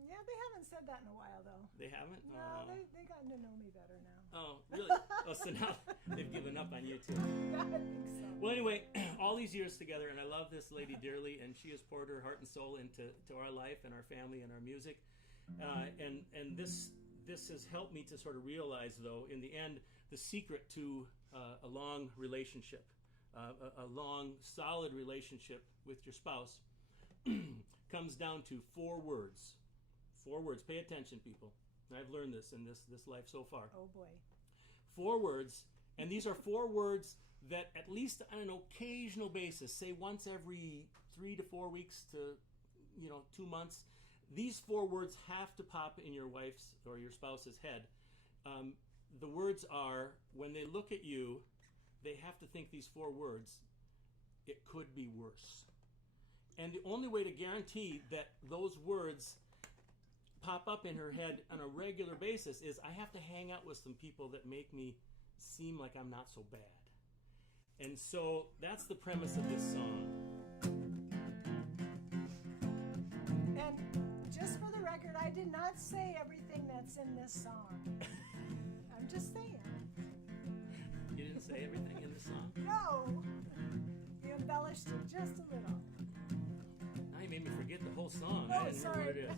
yeah, they haven't said that in a while though. They haven't? No, they gotten to know me better now. Oh, really? Oh, so now they've given up on you too. I think so. Well, anyway, all these years together, and I love this lady dearly, and she has poured her heart and soul into our life and our family and our music. And this has helped me to sort of realize, though, in the end, the secret to a long relationship, a long, solid relationship with your spouse, comes down to 4 words. 4 words. Pay attention, people. I've learned this in this life so far. Oh boy. 4 words, and these are 4 words that at least on an occasional basis, say once every 3 to 4 weeks to 2 months, these 4 words have to pop in your wife's or your spouse's head. The words are, when they look at you, they have to think these 4 words: it could be worse. And the only way to guarantee that those words pop up in her head on a regular basis is I have to hang out with some people that make me seem like I'm not so bad. And so that's the premise of this song. And just for the record, I did not say everything that's in this song. I'm just saying. You didn't say everything in the song? No. You embellished it just a little. Now you made me forget the whole song. Oh, I didn't remember what it is.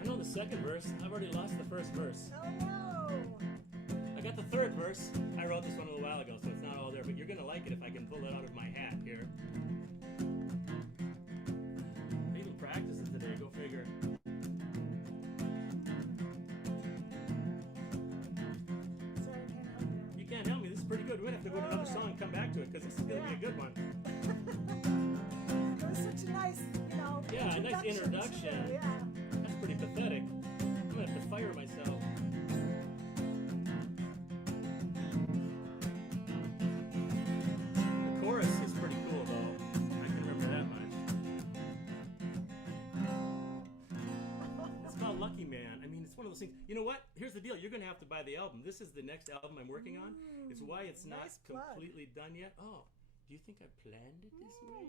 I know the second verse. I've already lost the first verse. Oh no. I got the third verse. I wrote this one a little while ago, so it's not all there, but you're going to like it if I can pull it out of my hat here. I even practiced it today, go figure. Sorry, I can't help you. You can't help me, this is pretty good. We're going to have to go to another song and come back to it, because this is going to be a good one. It was such a nice, Yeah, a nice introduction. too. Yeah. That's pretty pathetic. I'm going to have to fire myself. The chorus is pretty cool, though. I can remember that much. It's called Lucky Man. I mean, it's one of those things. You know what? Here's the deal. You're going to have to buy the album. This is the next album I'm working on. It's why it's not nice plug. completely done yet. Oh, do you think I planned it this way?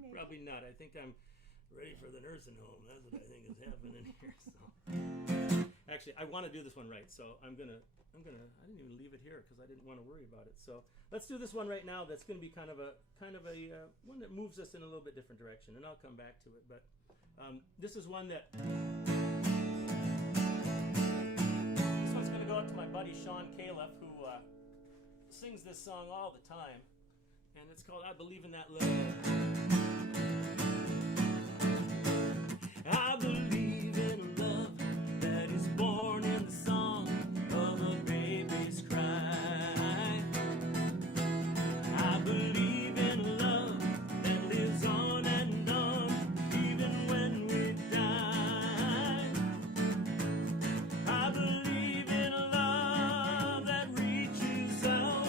Maybe. Probably not. I think I'm ready for the nursing home. That's what I think is happening here. So, actually, I want to do this one right. So I didn't even leave it here because I didn't want to worry about it. So let's do this one right now. That's going to be kind of a one that moves us in a little bit different direction, and I'll come back to it. But this is one that this one's going to go out to my buddy Sean Califf, who sings this song all the time, and it's called I Believe in That Love. I believe in a love that is born in the song of a baby's cry. I believe in a love that lives on and on, even when we die. I believe in a love that reaches out,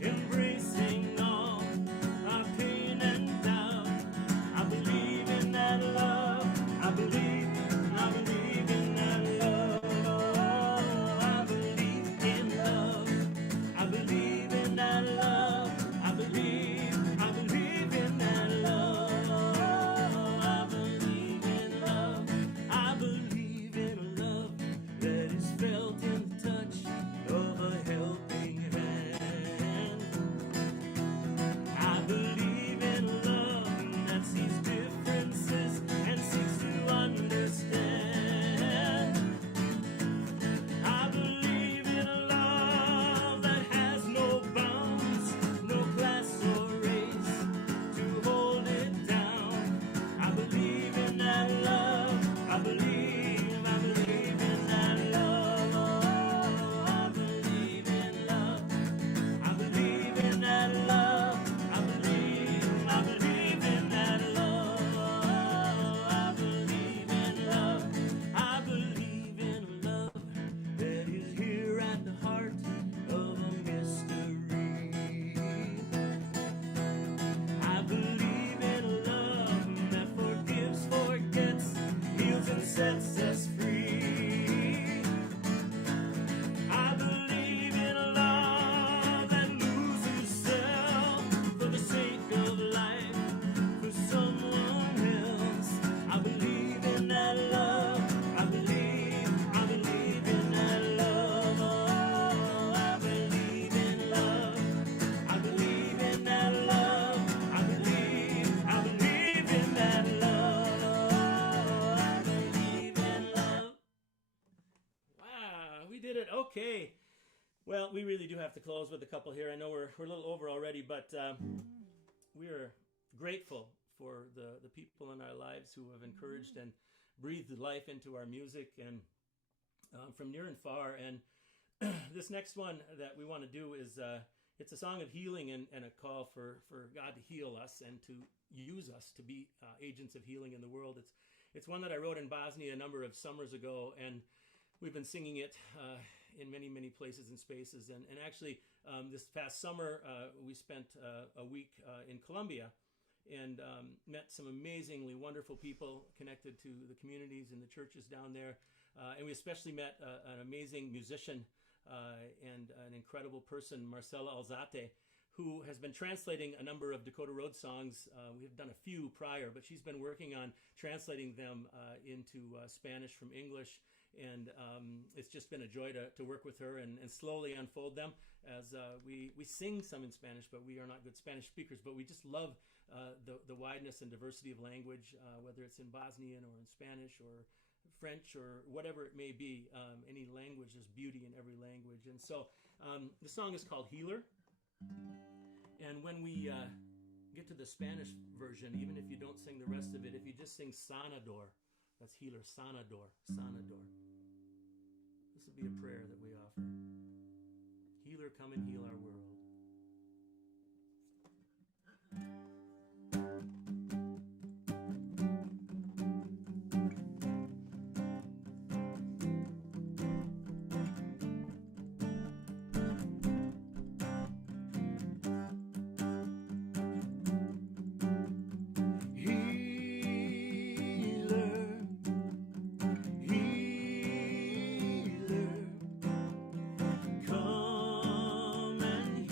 embracing all our pain and doubt. I believe in that love. I believe in that love. I believe in love. I believe in that love. I believe in that love. I believe in love. I believe in a love that is felt in the touch of a helping hand. I believe in a love that sees differences and seeks to understand. I believe in a love that has no bounds, no class or race to hold it down. I believe in that love. I believe in that love. I believe in love. I believe in that love. I believe in that love. I believe in love. I believe in a love that is here at the heart of a mystery. I believe in a love that forgives, forgets, heals and sets us free. I believe in a love that loses self for the sake of life, for someone else. I believe in that love. I believe in that love. I believe in love. I believe in that love. I believe in that love. I believe in love. Wow, we did it. Okay. Well, we really do have to close with a couple here. I know we're a little over already, but we are grateful for the people in our lives who have encouraged and breathed life into our music, and from near and far. And this next one that we want to do is it's a song of healing and a call for God to heal us and to use us to be agents of healing in the world. It's one that I wrote in Bosnia a number of summers ago, and we've been singing it in many, many places and spaces. And actually, this past summer, we spent a week in Colombia and met some amazingly wonderful people connected to the communities and the churches down there. And we especially met an amazing musician and an incredible person, Marcela Alzate, who has been translating a number of Dakota Road songs. We've done a few prior, but she's been working on translating them into Spanish from English. And it's just been a joy to work with her and slowly unfold them as we sing some in Spanish, but we are not good Spanish speakers. But we just love the wideness and diversity of language, whether it's in Bosnian or in Spanish or French or whatever it may be. Any language, there's beauty in every language. And so the song is called Healer. And when we get to the Spanish version, even if you don't sing the rest of it, if you just sing Sanador, that's healer, Sanador, Sanador. This will be a prayer that we offer. Healer, come and heal our world. Healer, come and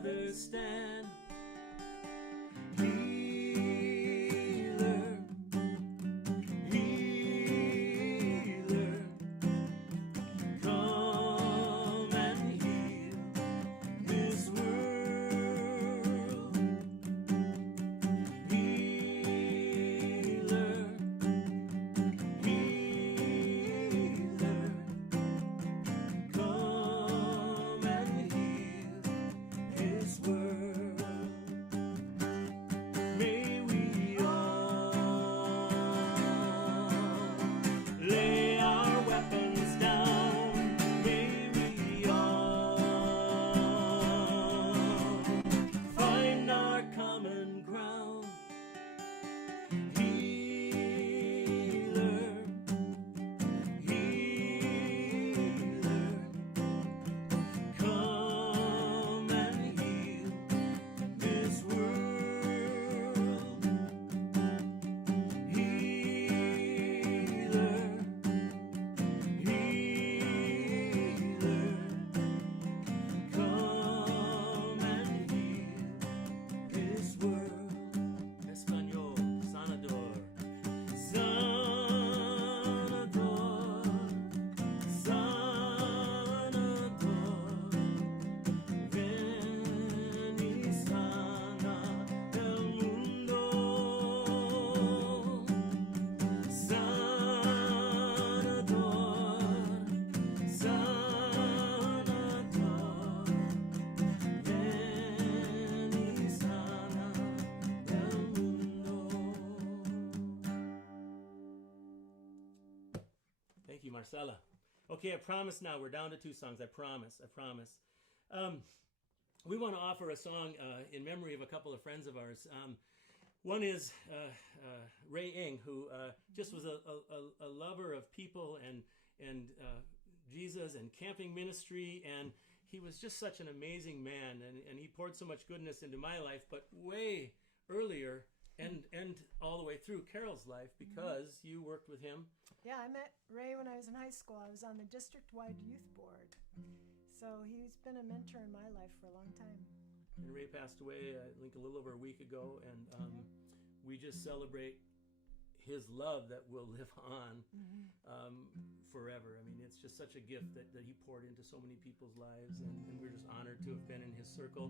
others stand. Healer, healer, come and heal this world. Healer, healer, come and heal this world. May we all lay our weapons down. May we all find our common ground. Healer, healer, come and heal this world. Healer, healer, come and heal this world. Espanol, sanador, sanador, sanador. Ven y sana el mundo. Sanador, sanador. Ven y sana el mundo. Thank you, Marcella. Okay, I promise now. We're down to 2 songs. I promise. We want to offer a song in memory of a couple of friends of ours. One is Ray Ing, who just was a lover of people and Jesus and camping ministry, and he was just such an amazing man, and he poured so much goodness into my life, but way earlier and all the way through Carol's life, because you worked with him. Yeah, I met Ray when I was in high school. I was on the district-wide youth board. So he's been a mentor in my life for a long time. And Ray passed away, I think, a little over a week ago, and we just celebrate his love that will live on forever. I mean, it's just such a gift that he poured into so many people's lives, and we're just honored to have been in his circle.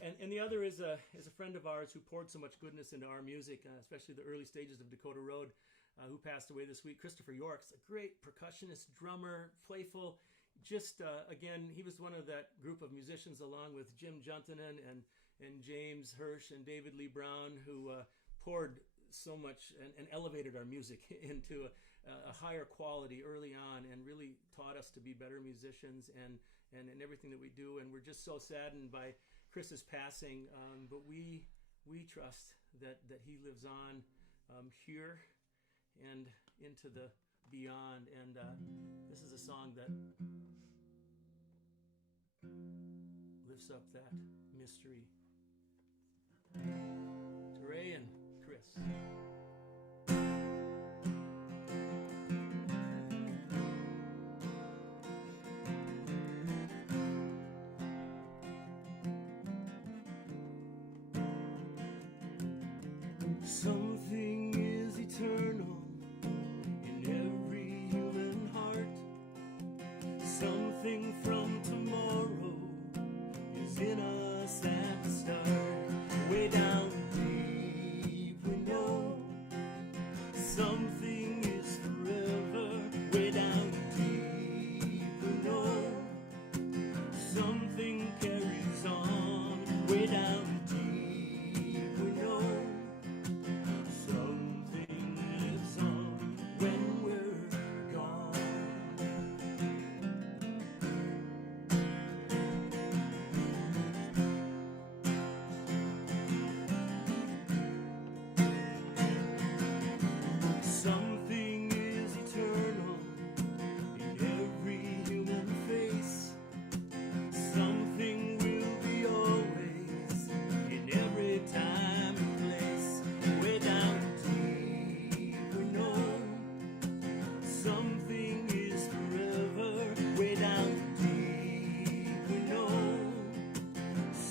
And the other is a friend of ours who poured so much goodness into our music, especially the early stages of Dakota Road, who passed away this week. Christopher York's a great percussionist, drummer, playful. Just, again, he was one of that group of musicians along with Jim Juntanen and James Hirsch and David Lee Brown, who poured so much and elevated our music into a higher quality early on, and really taught us to be better musicians and in everything that we do. And we're just so saddened by Chris's passing, but we trust that he lives on here and into the beyond. And this is a song that lifts up that mystery. To Ray and Chris. Something is eternal in every human heart. Something from tomorrow is in us at the start. Way down deep we know something is forever. Way down deep we know something carries on. Way down deep we know something lives on when we're gone.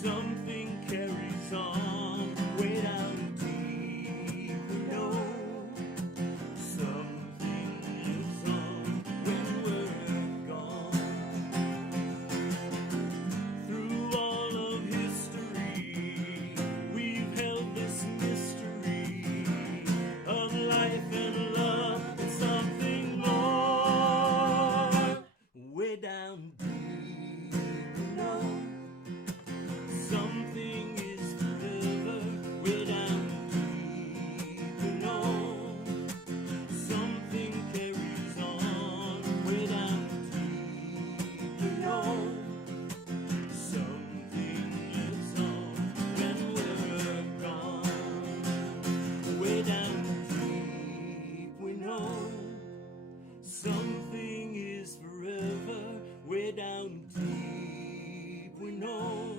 something carries on way down deep. We know something lives on when we're gone. Through all of history, we've held this mystery of life and love and something more. Way down deep, we know something is forever. Way down deep, we know something carries on. Way down deep, we know something lives on when we're gone. Way down deep, we know something is forever. Way down deep, we know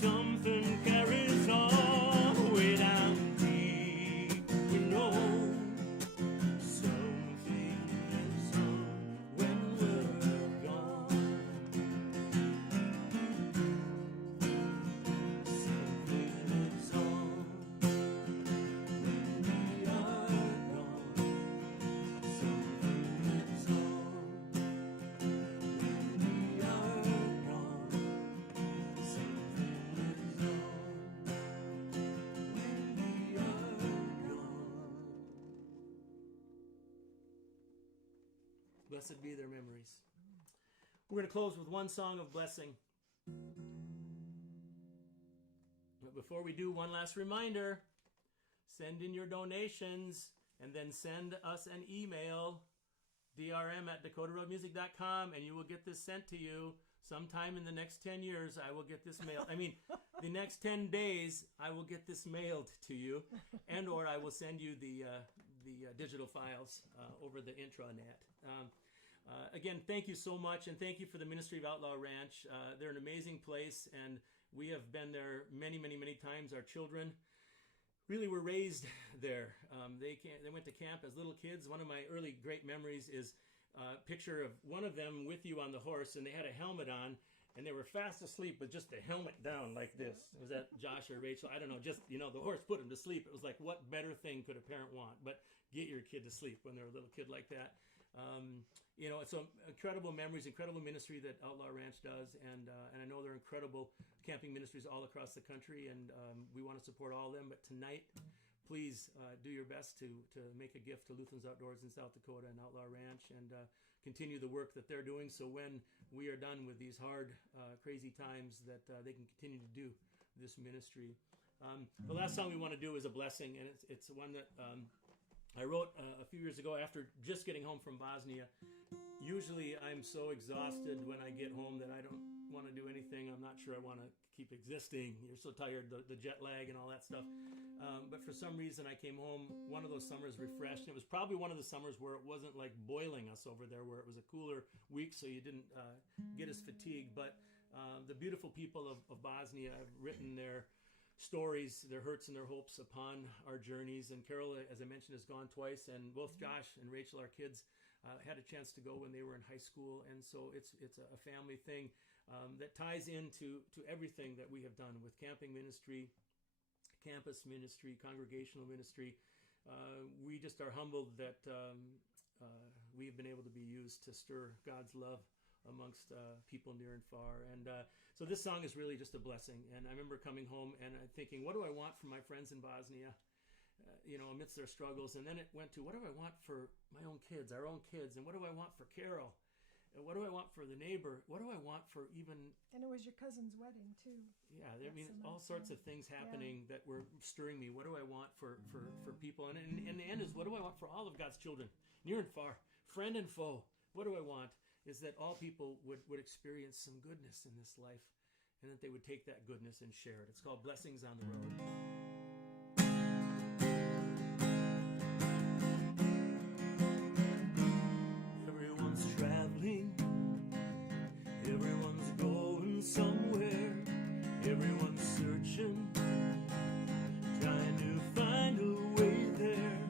something carries on. Way down deep, we know something lives on when we're gone. Something lives on when we are gone. Something lives on when we are gone. Something lives on when we are gone. Blessed be their memories. We're going to close with one song of blessing. But before we do, one last reminder. Send in your donations and then send us an email, drm@dakotaroadmusic.com, and you will get this sent to you sometime in the next 10 years. I will get this mailed. I mean, the next 10 days, I will get this mailed to you, and or I will send you the digital files over the intranet. Again, thank you so much, and thank you for the Ministry of Outlaw Ranch. They're an amazing place, and we have been there many, many, many times. Our children really were raised there. They went to camp as little kids. One of my early great memories is a picture of one of them with you on the horse, and they had a helmet on, and they were fast asleep with just the helmet down like this. Was that Josh or Rachel? I don't know. Just, the horse put them to sleep. It was like, what better thing could a parent want but get your kid to sleep when they're a little kid like that? So incredible memories, incredible ministry that Outlaw Ranch does, and I know there are incredible camping ministries all across the country, and we want to support all of them. But tonight, please do your best to make a gift to Lutherans Outdoors in South Dakota and Outlaw Ranch, and continue the work that they're doing, so when we are done with these hard, crazy times, that they can continue to do this ministry. The last song we want to do is a blessing, and it's one that I wrote a few years ago after just getting home from Bosnia. Usually I'm so exhausted when I get home that I don't want to do anything. I'm not sure I want to keep existing. You're so tired, the jet lag and all that stuff. But for some reason I came home one of those summers refreshed. It was probably one of the summers where it wasn't like boiling us over there, where it was a cooler week, so you didn't get as fatigued. But the beautiful people of Bosnia have written their stories, their hurts and their hopes upon our journeys. And Carol, as I mentioned, has gone twice, and both Josh and Rachel, our kids, had a chance to go when they were in high school. And so it's a family thing that ties into everything that we have done with camping ministry, campus ministry, congregational ministry. We just are humbled that we have been able to be used to stir God's love amongst people near and far. And so this song is really just a blessing. And I remember coming home and thinking, what do I want from my friends in Bosnia, amidst their struggles? And then it went to, what do I want for my own kids, our own kids? And what do I want for Carol? And what do I want for the neighbor? What do I want for even... And it was your cousin's wedding, too. Yeah, all sorts of things happening that were stirring me. What do I want for people? And in the end is, what do I want for all of God's children, near and far, friend and foe? What do I want is that all people would experience some goodness in this life, and that they would take that goodness and share it. It's called Blessings on the Road. Everyone's traveling, everyone's going somewhere, everyone's searching, trying to find a way there.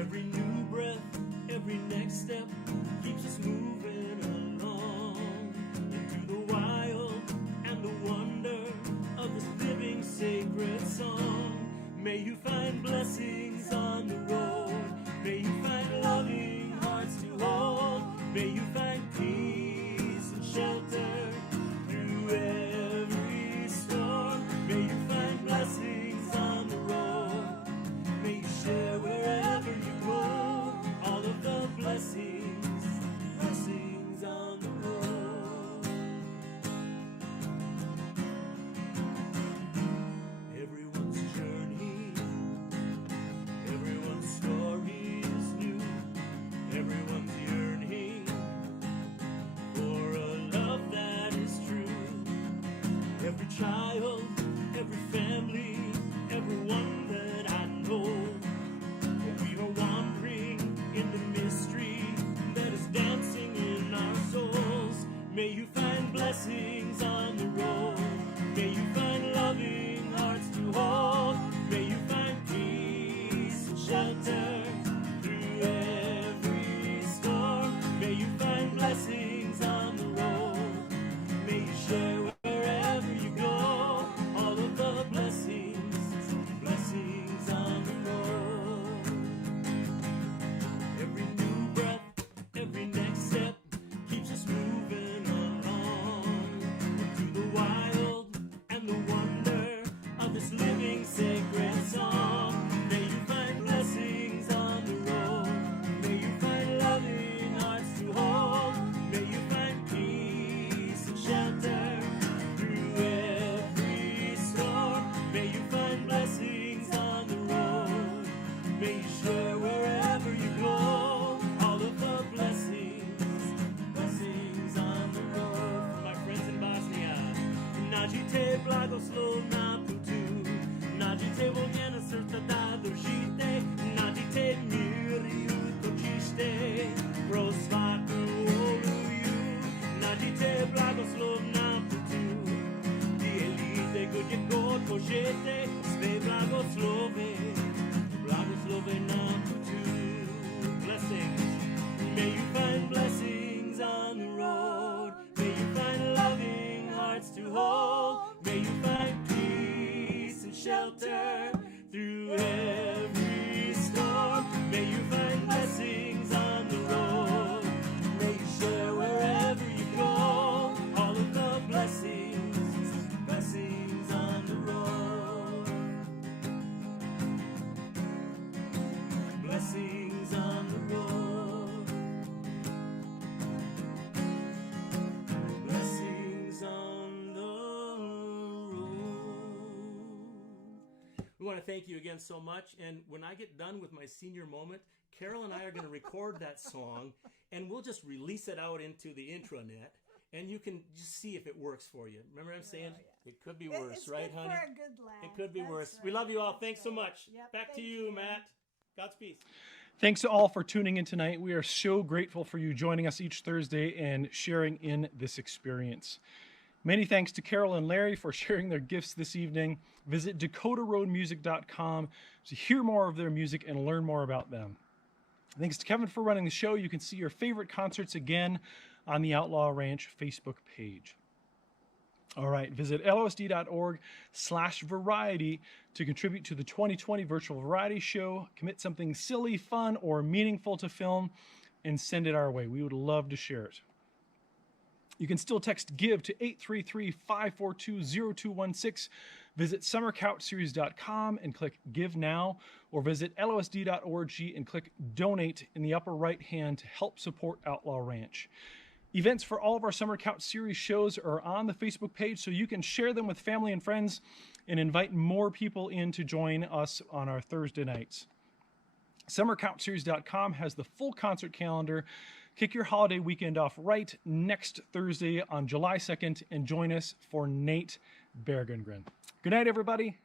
Every new breath, every next step keeps us moving along into the wild and the wonderful. song. May you find blessings on the road. May you find loving hearts to hold. May you find peace and shelter through every storm. May you find blessings on the road. May you share wherever you go all of the blessings, blessings on the road. Everyone's journey, everyone's story is new. Everyone's yearning for a love that is true. Every child, every family, everyone that I know, we are wandering in the mystery that is dancing in our souls. May you find blessings on the road. May you find loving hearts to hold. May you find peace and shelter through every storm. May you find blessings on the road. May you share wherever you go all of the blessings, blessings on the road. Every new breath, every next step keeps us moving along through the wild and the wonder of this living sacred song. May you find blessings on the road. May you find loving hearts to hold. May you find peace and shelter through every storm. May you find blessings on the road. May you share wherever you go all of the blessings, blessings on the road. For my friends in Bosnia, Nađite blagoslov na putu, nađite voljena srca da držite, nađite mir i utočište kroz svaku oluju. Nađite blagoslov na putu, dijelite gdje god možete, sve blagoslove, blagoslove na putu. Blessings, may you find blessings on the road. May you find loving hearts to hold. May you find peace and shelter through every storm. May you find blessings on the road. May you share wherever you go all of the blessings, blessings on the road. Blessings on the road. Blessings on the road. We want to thank you again so much. And when I get done with my senior moment, Carol and I are going to record that song, and we'll just release it out into the intranet, and you can just see if it works for you. Remember what I'm saying? Yeah. It could be worse, It's right, good honey? for a good laugh. It could be That's worse. right. We love you all. That's Thanks so right. much. Yep, Back to thank you, Matt. Godspeed. Thanks to all for tuning in tonight. We are so grateful for you joining us each Thursday and sharing in this experience. Many thanks to Carol and Larry for sharing their gifts this evening. Visit dakotaroadmusic.com to hear more of their music and learn more about them. Thanks to Kevin for running the show. You can see your favorite concerts again on the Outlaw Ranch Facebook page. All right, visit losd.org/variety to contribute to the 2020 virtual variety show. Commit something silly, fun, or meaningful to film and send it our way. We would love to share it. You can still text GIVE to 833-542-0216. Visit summercouchseries.com and click Give Now, or visit losd.org and click Donate in the upper right hand to help support Outlaw Ranch. Events for all of our Summer Couch Series shows are on the Facebook page, so you can share them with family and friends and invite more people in to join us on our Thursday nights. SummerCouchSeries.com has the full concert calendar. Kick your holiday weekend off right next Thursday on July 2nd and join us for Nate Bergengren. Good night, everybody.